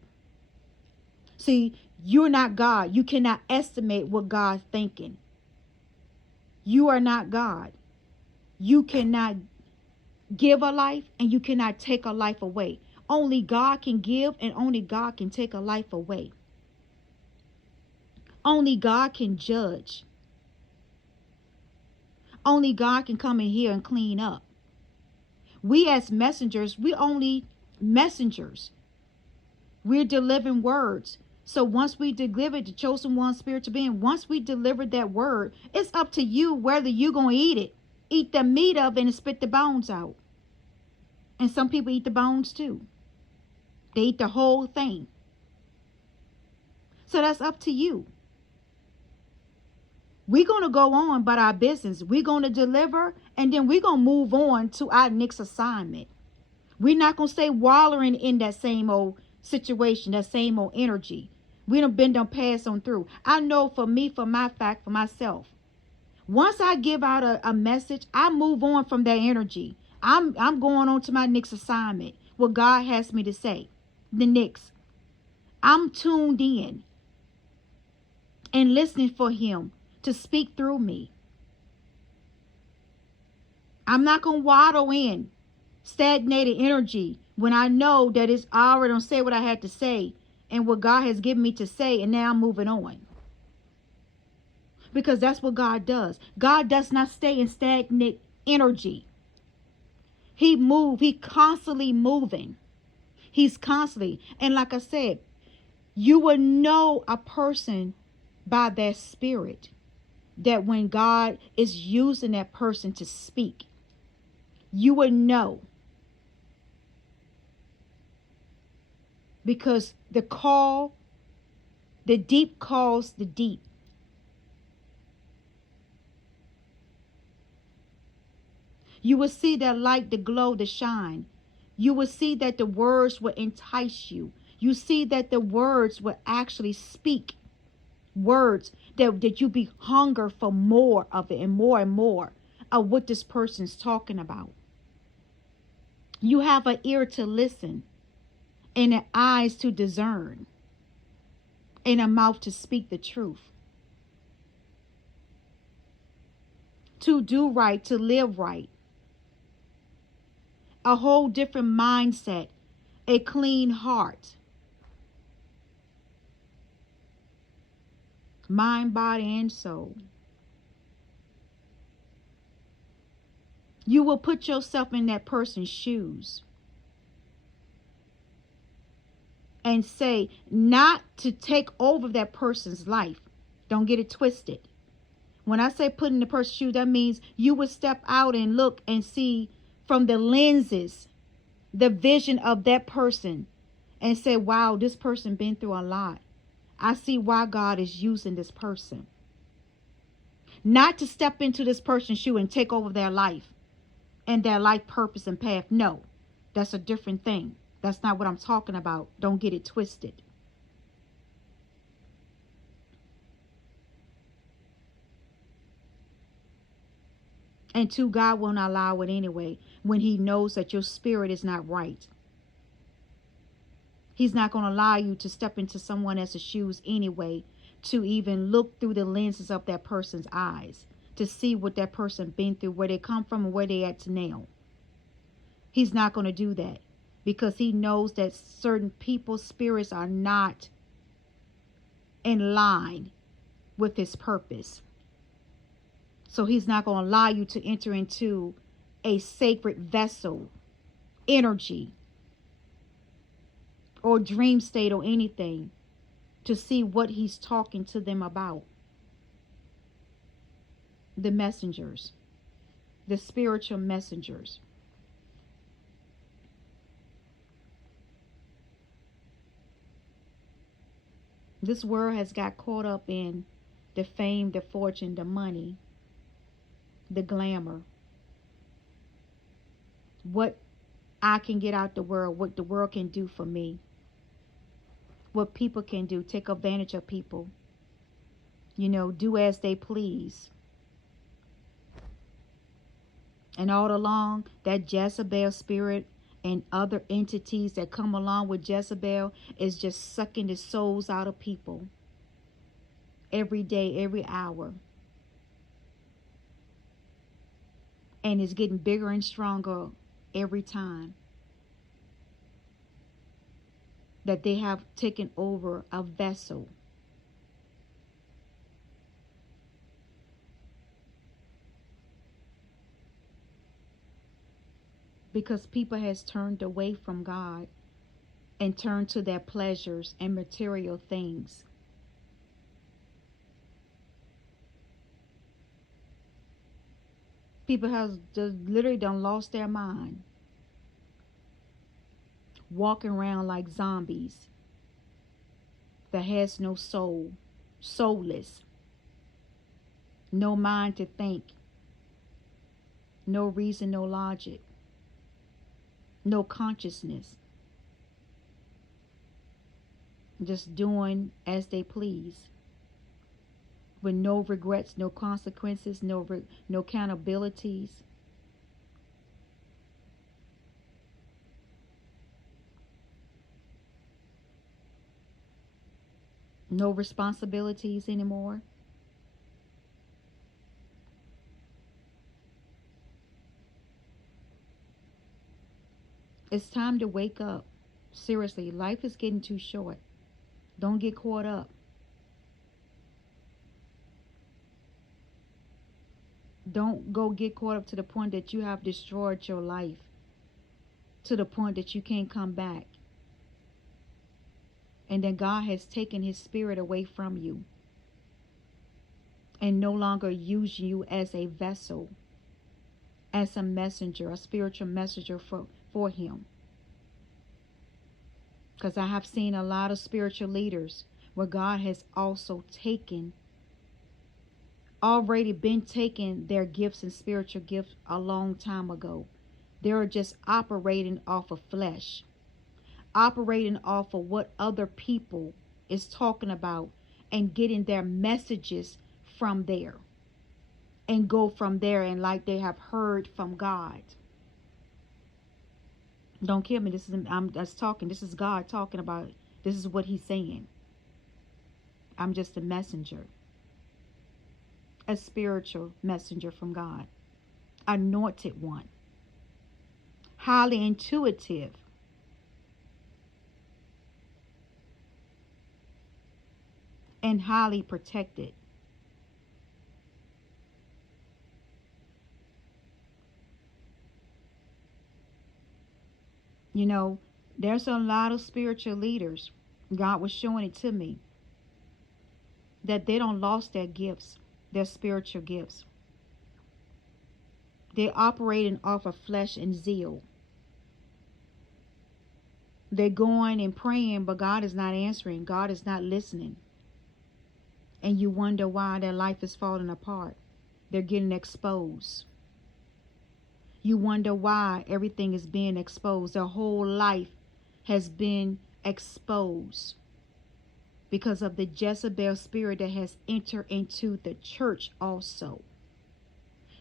See, you're not God. You cannot estimate what God's thinking. You are not God. You cannot give a life and you cannot take a life away. Only God can give and only God can take a life away. Only God can judge. Only God can come in here and clean up. We as messengers, we only messengers. We're delivering words. So once we deliver the chosen one spiritual being, once we deliver that word, it's up to you whether you're going to eat it. Eat the meat of it and spit the bones out. And some people eat the bones too. They eat the whole thing. So that's up to you. We're going to go on about our business. We're going to deliver and then we're going to move on to our next assignment. We're not going to stay wallowing in that same old situation, that same old energy. We done passed on through. I know for me, for my fact, for myself, once I give out a message, I move on from that energy. I'm going on to my next assignment, what God has me to say. The next. I'm tuned in and listening for him to speak through me. I'm not going to waddle in stagnated energy when I know that it's I already don't say what I had to say and what God has given me to say, and now I'm moving on. Because that's what God does. God does not stay in stagnant energy. He constantly moving. He's constantly. And like I said, you will know a person by their spirit, that when God is using that person to speak, you will know. Because the deep calls the deep. You will see that light, the glow, the shine. You will see that the words will entice you. You see that the words will actually speak. Words that you be hunger for more of it and more of what this person's talking about. You have an ear to listen and an eyes to discern and a mouth to speak the truth. To do right, to live right. A whole different mindset, a clean heart, mind, body, and soul. You will put yourself in that person's shoes and say, not to take over that person's life. Don't get it twisted. When I say put in the person's shoes, that means you would step out and look and see from the lenses, the vision of that person, and say, wow, this person been through a lot. I see why God is using this person. Not to step into this person's shoe and take over their life and their life purpose and path. No, that's a different thing. That's not what I'm talking about. Don't get it twisted. And two, God won't allow it anyway when he knows that your spirit is not right. He's not going to allow you to step into someone else's shoes anyway, to even look through the lenses of that person's eyes, to see what that person been through, where they come from and where they at now. He's not going to do that because he knows that certain people's spirits are not in line with his purpose. So he's not going to allow you to enter into a sacred vessel, energy, or dream state or anything to see what he's talking to them about. The messengers, the spiritual messengers. This world has got caught up in the fame, the fortune, the money, the glamour. what I can get out the world, what the world can do for me, what people can do, take advantage of people, do as they please. And all along, that Jezebel spirit and other entities that come along with Jezebel is just sucking the souls out of people every day, every hour. And it's getting bigger and stronger every time that they have taken over a vessel. Because people has turned away from God and turned to their pleasures and material things. People have just literally done lost their mind, walking around like zombies that has no soul, soulless, no mind to think, no reason, no logic, no consciousness, just doing as they please, with no regrets, no consequences, no accountabilities. No responsibilities anymore. It's time to wake up. Seriously, life is getting too short. Don't get caught up. Don't go get caught up to the point that you have destroyed your life, to the point that you can't come back. And then God has taken his spirit away from you and no longer use you as a vessel, as a messenger, a spiritual messenger for him. Because I have seen a lot of spiritual leaders where God has also already been taking their gifts and spiritual gifts a long time ago. They're just operating off of flesh, operating off of what other people is talking about and getting their messages from there and go from there and like they have heard from God. Don't kill me. I'm just talking. This is God talking about it. This is what he's saying. I'm just a messenger, a spiritual messenger from God, anointed one, highly intuitive, and highly protected. You know, there's a lot of spiritual leaders. God was showing it to me that they don't lost their gifts, their spiritual gifts. They're operating off of flesh and zeal. They're going and praying, but God is not answering. God is not listening. And you wonder why their life is falling apart. They're getting exposed. You wonder why everything is being exposed. Their whole life has been exposed because of the Jezebel spirit that has entered into the church also.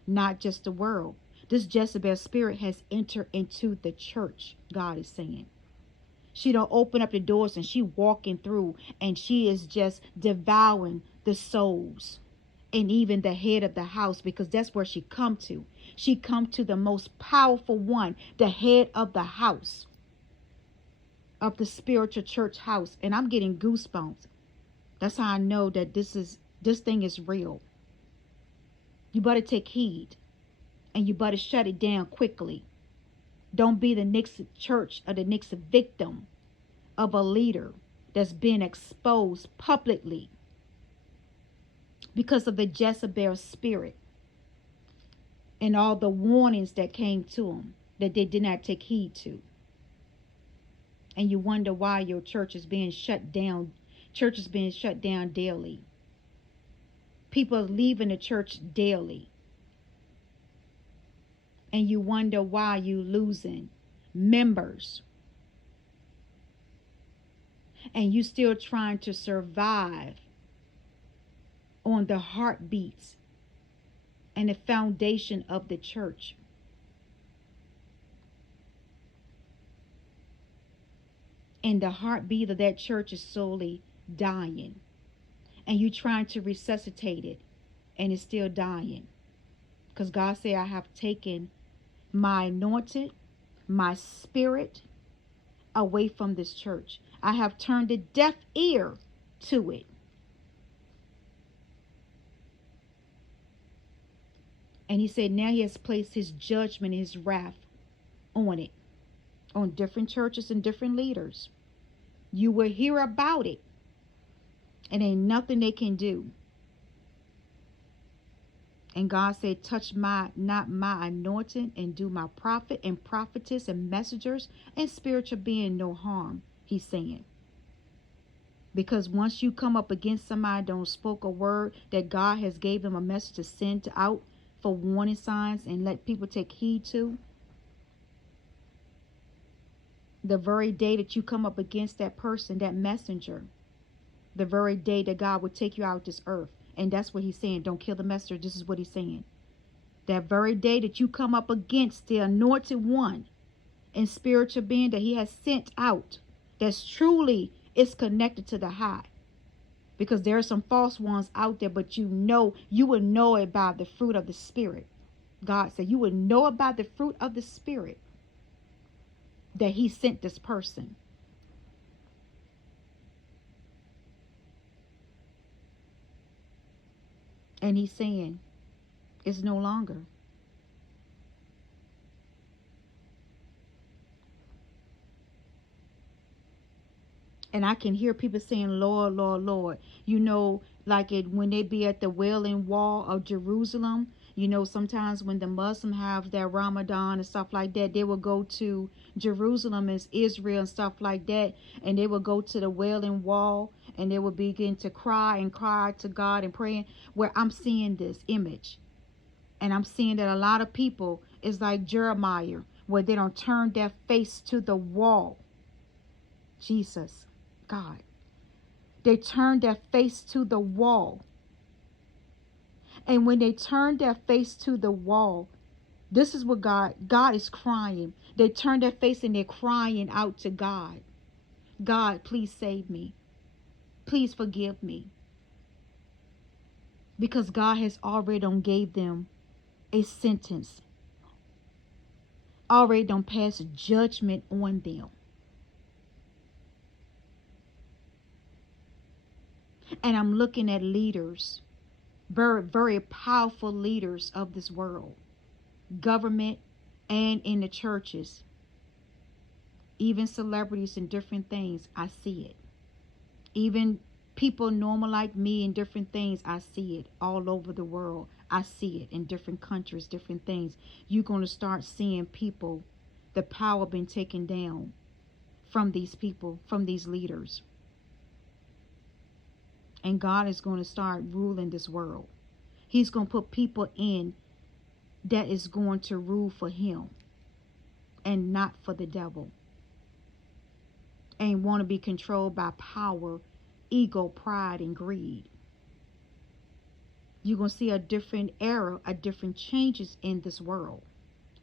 Not just the world. This Jezebel spirit has entered into the church, God is saying. She don't open up the doors and she walking through and she is just devouring the souls and even the head of the house, because that's where she come to. She come to the most powerful one, the head of the house, of the spiritual church house. And I'm getting goosebumps. That's how I know that this thing is real. You better take heed and you better shut it down quickly. Don't be the next church or the next victim of a leader that's been exposed publicly because of the Jezebel spirit and all the warnings that came to them that they did not take heed to. And you wonder why your church is being shut down. Church is being shut down daily. People are leaving the church daily. and you wonder why you losing members, and you still trying to survive on the heartbeats and the foundation of the church. And the heartbeat of that church is slowly dying. And you trying to resuscitate it, and it's still dying. Because God said, I have taken my anointed, my spirit away from this church. I have turned a deaf ear to it. And he said, now he has placed his judgment and his wrath on it, on different churches and different leaders. You will hear about it, and ain't nothing they can do. And God said, touch not my anointing, and do my prophet and prophetess and messengers and spiritual being no harm, he's saying. Because once you come up against somebody don't spoke a word that God has gave them a message to send out for warning signs and let people take heed to, the very day that you come up against that person, that messenger, the very day that God will take you out this earth. And that's what he's saying. Don't kill the messenger. This is what he's saying. That very day that you come up against the anointed one and spiritual being that he has sent out, that's truly is connected to the high. Because there are some false ones out there, but you will know about the fruit of the Spirit. God said you would know about the fruit of the Spirit that he sent this person. And he's saying it's no longer. And I can hear people saying, Lord, Lord, Lord. You know, like it when they be at the Wailing Wall of Jerusalem. You know, sometimes when the Muslims have their Ramadan and stuff like that, they will go to Jerusalem as Israel and stuff like that. And they will go to the Wailing Wall and they will begin to cry and cry to God and praying. Where I'm seeing this image. And I'm seeing that a lot of people is like Jeremiah, where they don't turn their face to the wall. Jesus, God. They turned their face to the wall. And when they turned their face to the wall, this is what God is crying. They turned their face and they're crying out to God. God, please save me. Please forgive me. Because God has already done gave them a sentence. Already done passed judgment on them. And I'm looking at leaders, very, very powerful leaders of this world, government and in the churches, even celebrities and different things. I see it. Even people normal like me and different things, I see it all over the world. I see it in different countries, different things. You're going to start seeing people, the power being taken down from these people, from these leaders. And God is going to start ruling this world. He's going to put people in that is going to rule for him and not for the devil. And want to be controlled by power, ego, pride, and greed. You're going to see a different era, a different changes in this world.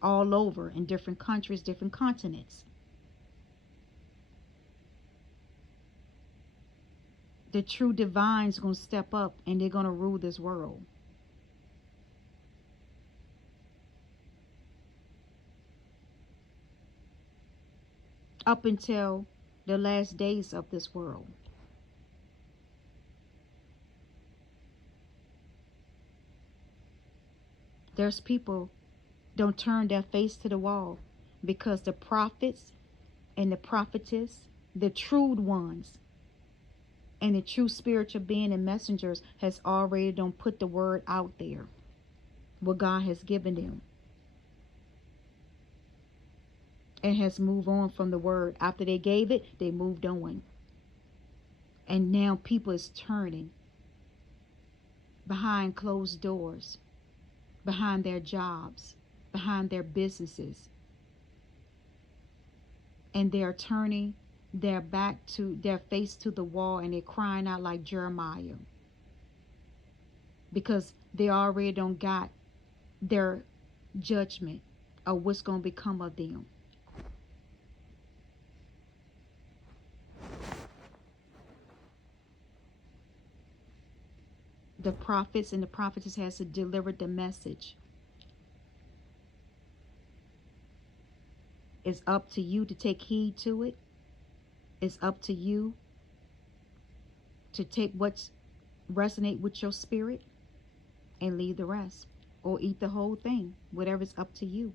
All over in different countries, different continents. The true divines going to step up and they're going to rule this world. Up until the last days of this world. There's people don't turn their face to the wall because the prophets and the prophetess, the true ones, and the true spiritual being and messengers has already don't put the word out there. What God has given them. And has moved on from the word. After they gave it, they moved on. And now people is turning behind closed doors, behind their jobs, behind their businesses, and they're turning their face to the wall, and they're crying out like Jeremiah, because they already don't got their judgment of what's going to become of them. The prophets and the prophetess has to deliver the message. It's up to you to take heed to it. It's up to you to take what's resonate with your spirit and leave the rest, or eat the whole thing. Whatever's up to you.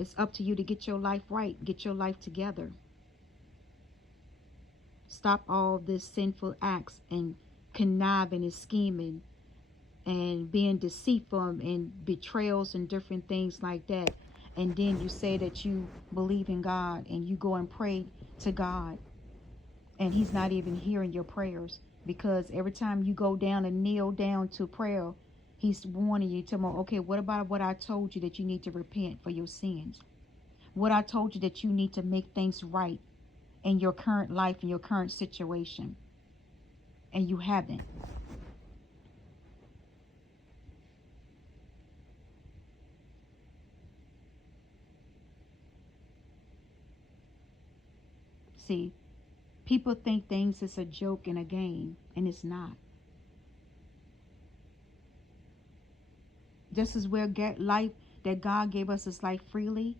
It's up to you to get your life right, get your life together. Stop all this sinful acts and conniving and scheming and being deceitful and betrayals and different things like that. And then you say that you believe in God and you go and pray to God, and he's not even hearing your prayers, because every time you go down and kneel down to prayer, he's warning you, telling you, okay, what about what I told you, that you need to repent for your sins? What I told you, that you need to make things right in your current life, in your current situation, and you haven't. See, people think things is a joke and a game, and it's not. Just as well get life that God gave us his life freely,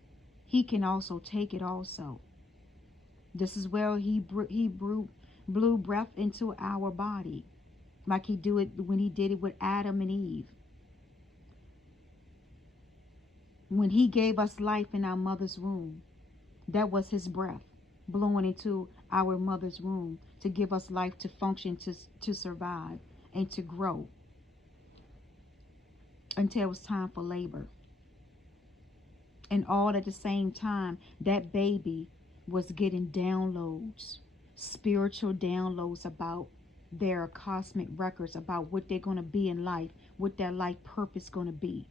he can also take it also. This is where blew breath into our body, like he do it when he did it with Adam and Eve. When he gave us life in our mother's womb, that was his breath blowing into our mother's womb to give us life, to function, to survive, and to grow until it was time for labor. And all at the same time, that baby was getting downloads, spiritual downloads about their cosmic records, about what they're going to be in life, what their life purpose is going to be.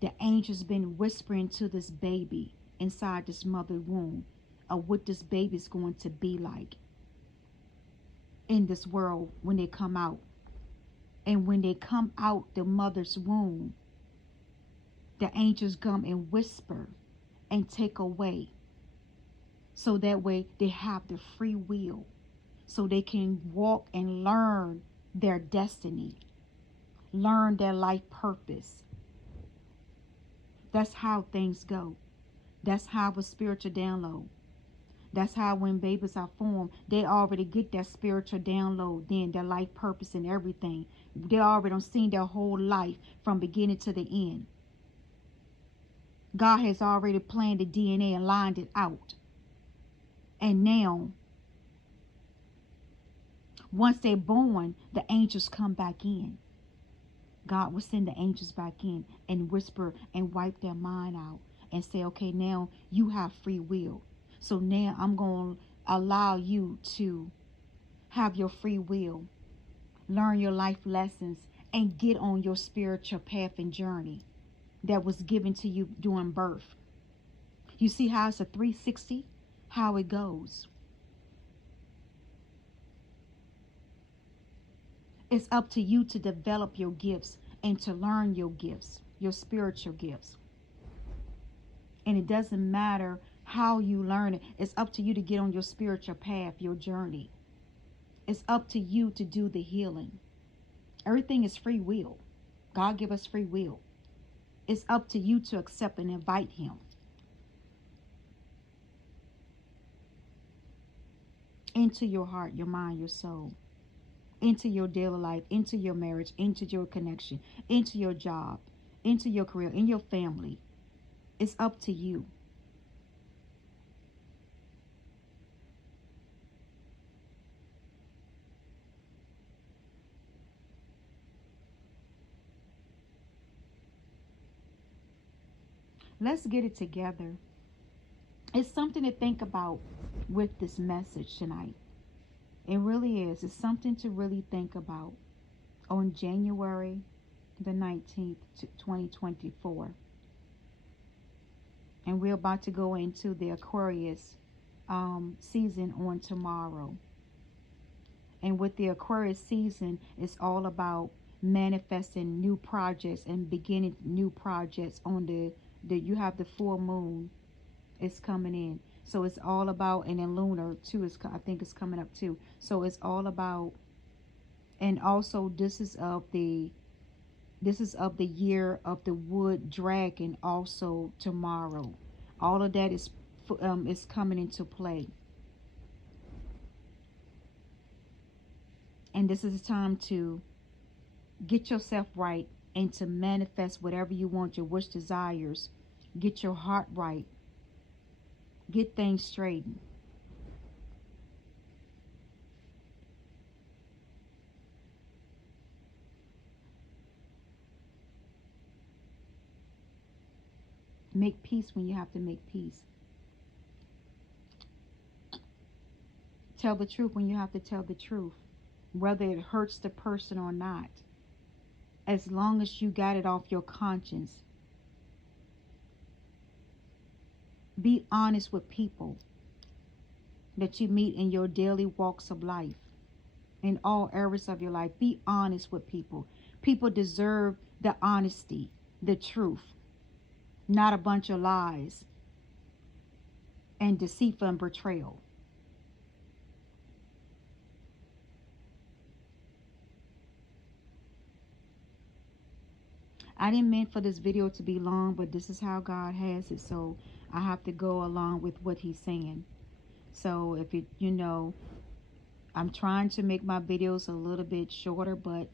The angels been whispering to this baby inside this mother womb of what this baby is going to be like in this world when they come out. And when they come out the mother's womb, the angels come and whisper and take away, so that way they have the free will, so they can walk and learn their destiny, learn their life purpose. That's how things go. That's how a spiritual download. That's how when babies are formed, they already get that spiritual download, then their life purpose and everything. They already done seen their whole life from beginning to the end. God has already planned the DNA and lined it out. And now, once they're born, the angels come back in. God will send the angels back in and whisper and wipe their mind out and say, okay, now you have free will. So now I'm going to allow you to have your free will, learn your life lessons, and get on your spiritual path and journey that was given to you during birth. You see how it's a 360, how it goes. It's up to you to develop your gifts and to learn your gifts, your spiritual gifts. And it doesn't matter how you learn it. It's up to you to get on your spiritual path, your journey. It's up to you to do the healing. Everything is free will. God give us free will. It's up to you to accept and invite him into your heart, your mind, your soul, into your daily life, into your marriage, into your connection, into your job, into your career, in your family. It's up to you. Let's get it together. It's something to think about with this message tonight. It really is. It's something to really think about on January the 19th, 2024. And we're about to go into the Aquarius season on tomorrow. And with the Aquarius season, it's all about manifesting new projects and beginning new projects on the you have the full moon is coming in. So it's all about, and then lunar too is, I think, is coming up too. So it's all about, and also this is of the year of the wood dragon also tomorrow. All of that is coming into play. And this is a time to get yourself right and to manifest whatever you want, your wish desires. Get your heart right. Get things straightened. Make peace when you have to make peace. Tell the truth when you have to tell the truth, whether it hurts the person or not. As long as you got it off your conscience. Be honest with people that you meet in your daily walks of life, in all areas of your life. Be honest with people. People deserve the honesty, the truth, not a bunch of lies and deceit and betrayal. I didn't mean for this video to be long, but this is how God has it, so I have to go along with what he's saying. So if it, I'm trying to make my videos a little bit shorter, but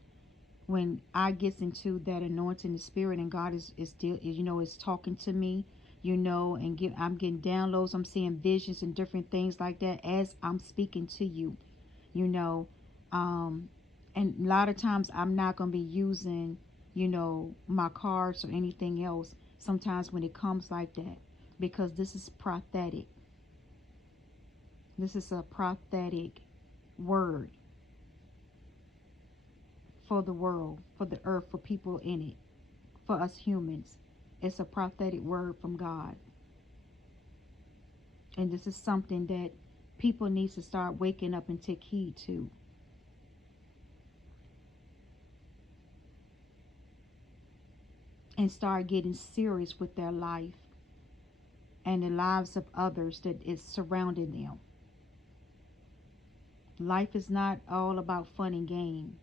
when I get into that anointing the spirit and God is still, is talking to me, and I'm getting downloads, I'm seeing visions and different things like that as I'm speaking to you, you know. And a lot of times I'm not going to be using, my cards or anything else sometimes when it comes like that, because this is prophetic. This is a prophetic word for the world, for the earth, for people in it, for us humans. It's a prophetic word from God. And this is something that people need to start waking up and take heed to. And start getting serious with their life and the lives of others that is surrounding them. Life is not all about fun and game.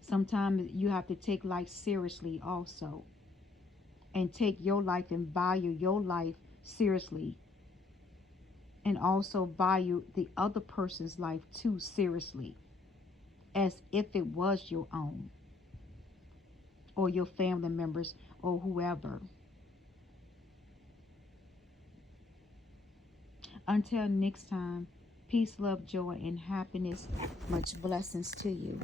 Sometimes you have to take life seriously also. And take your life and value your life seriously. And also value the other person's life too seriously. As if it was your own. Or your family members or whoever. Until next time, peace, love, joy, and happiness. Much blessings to you.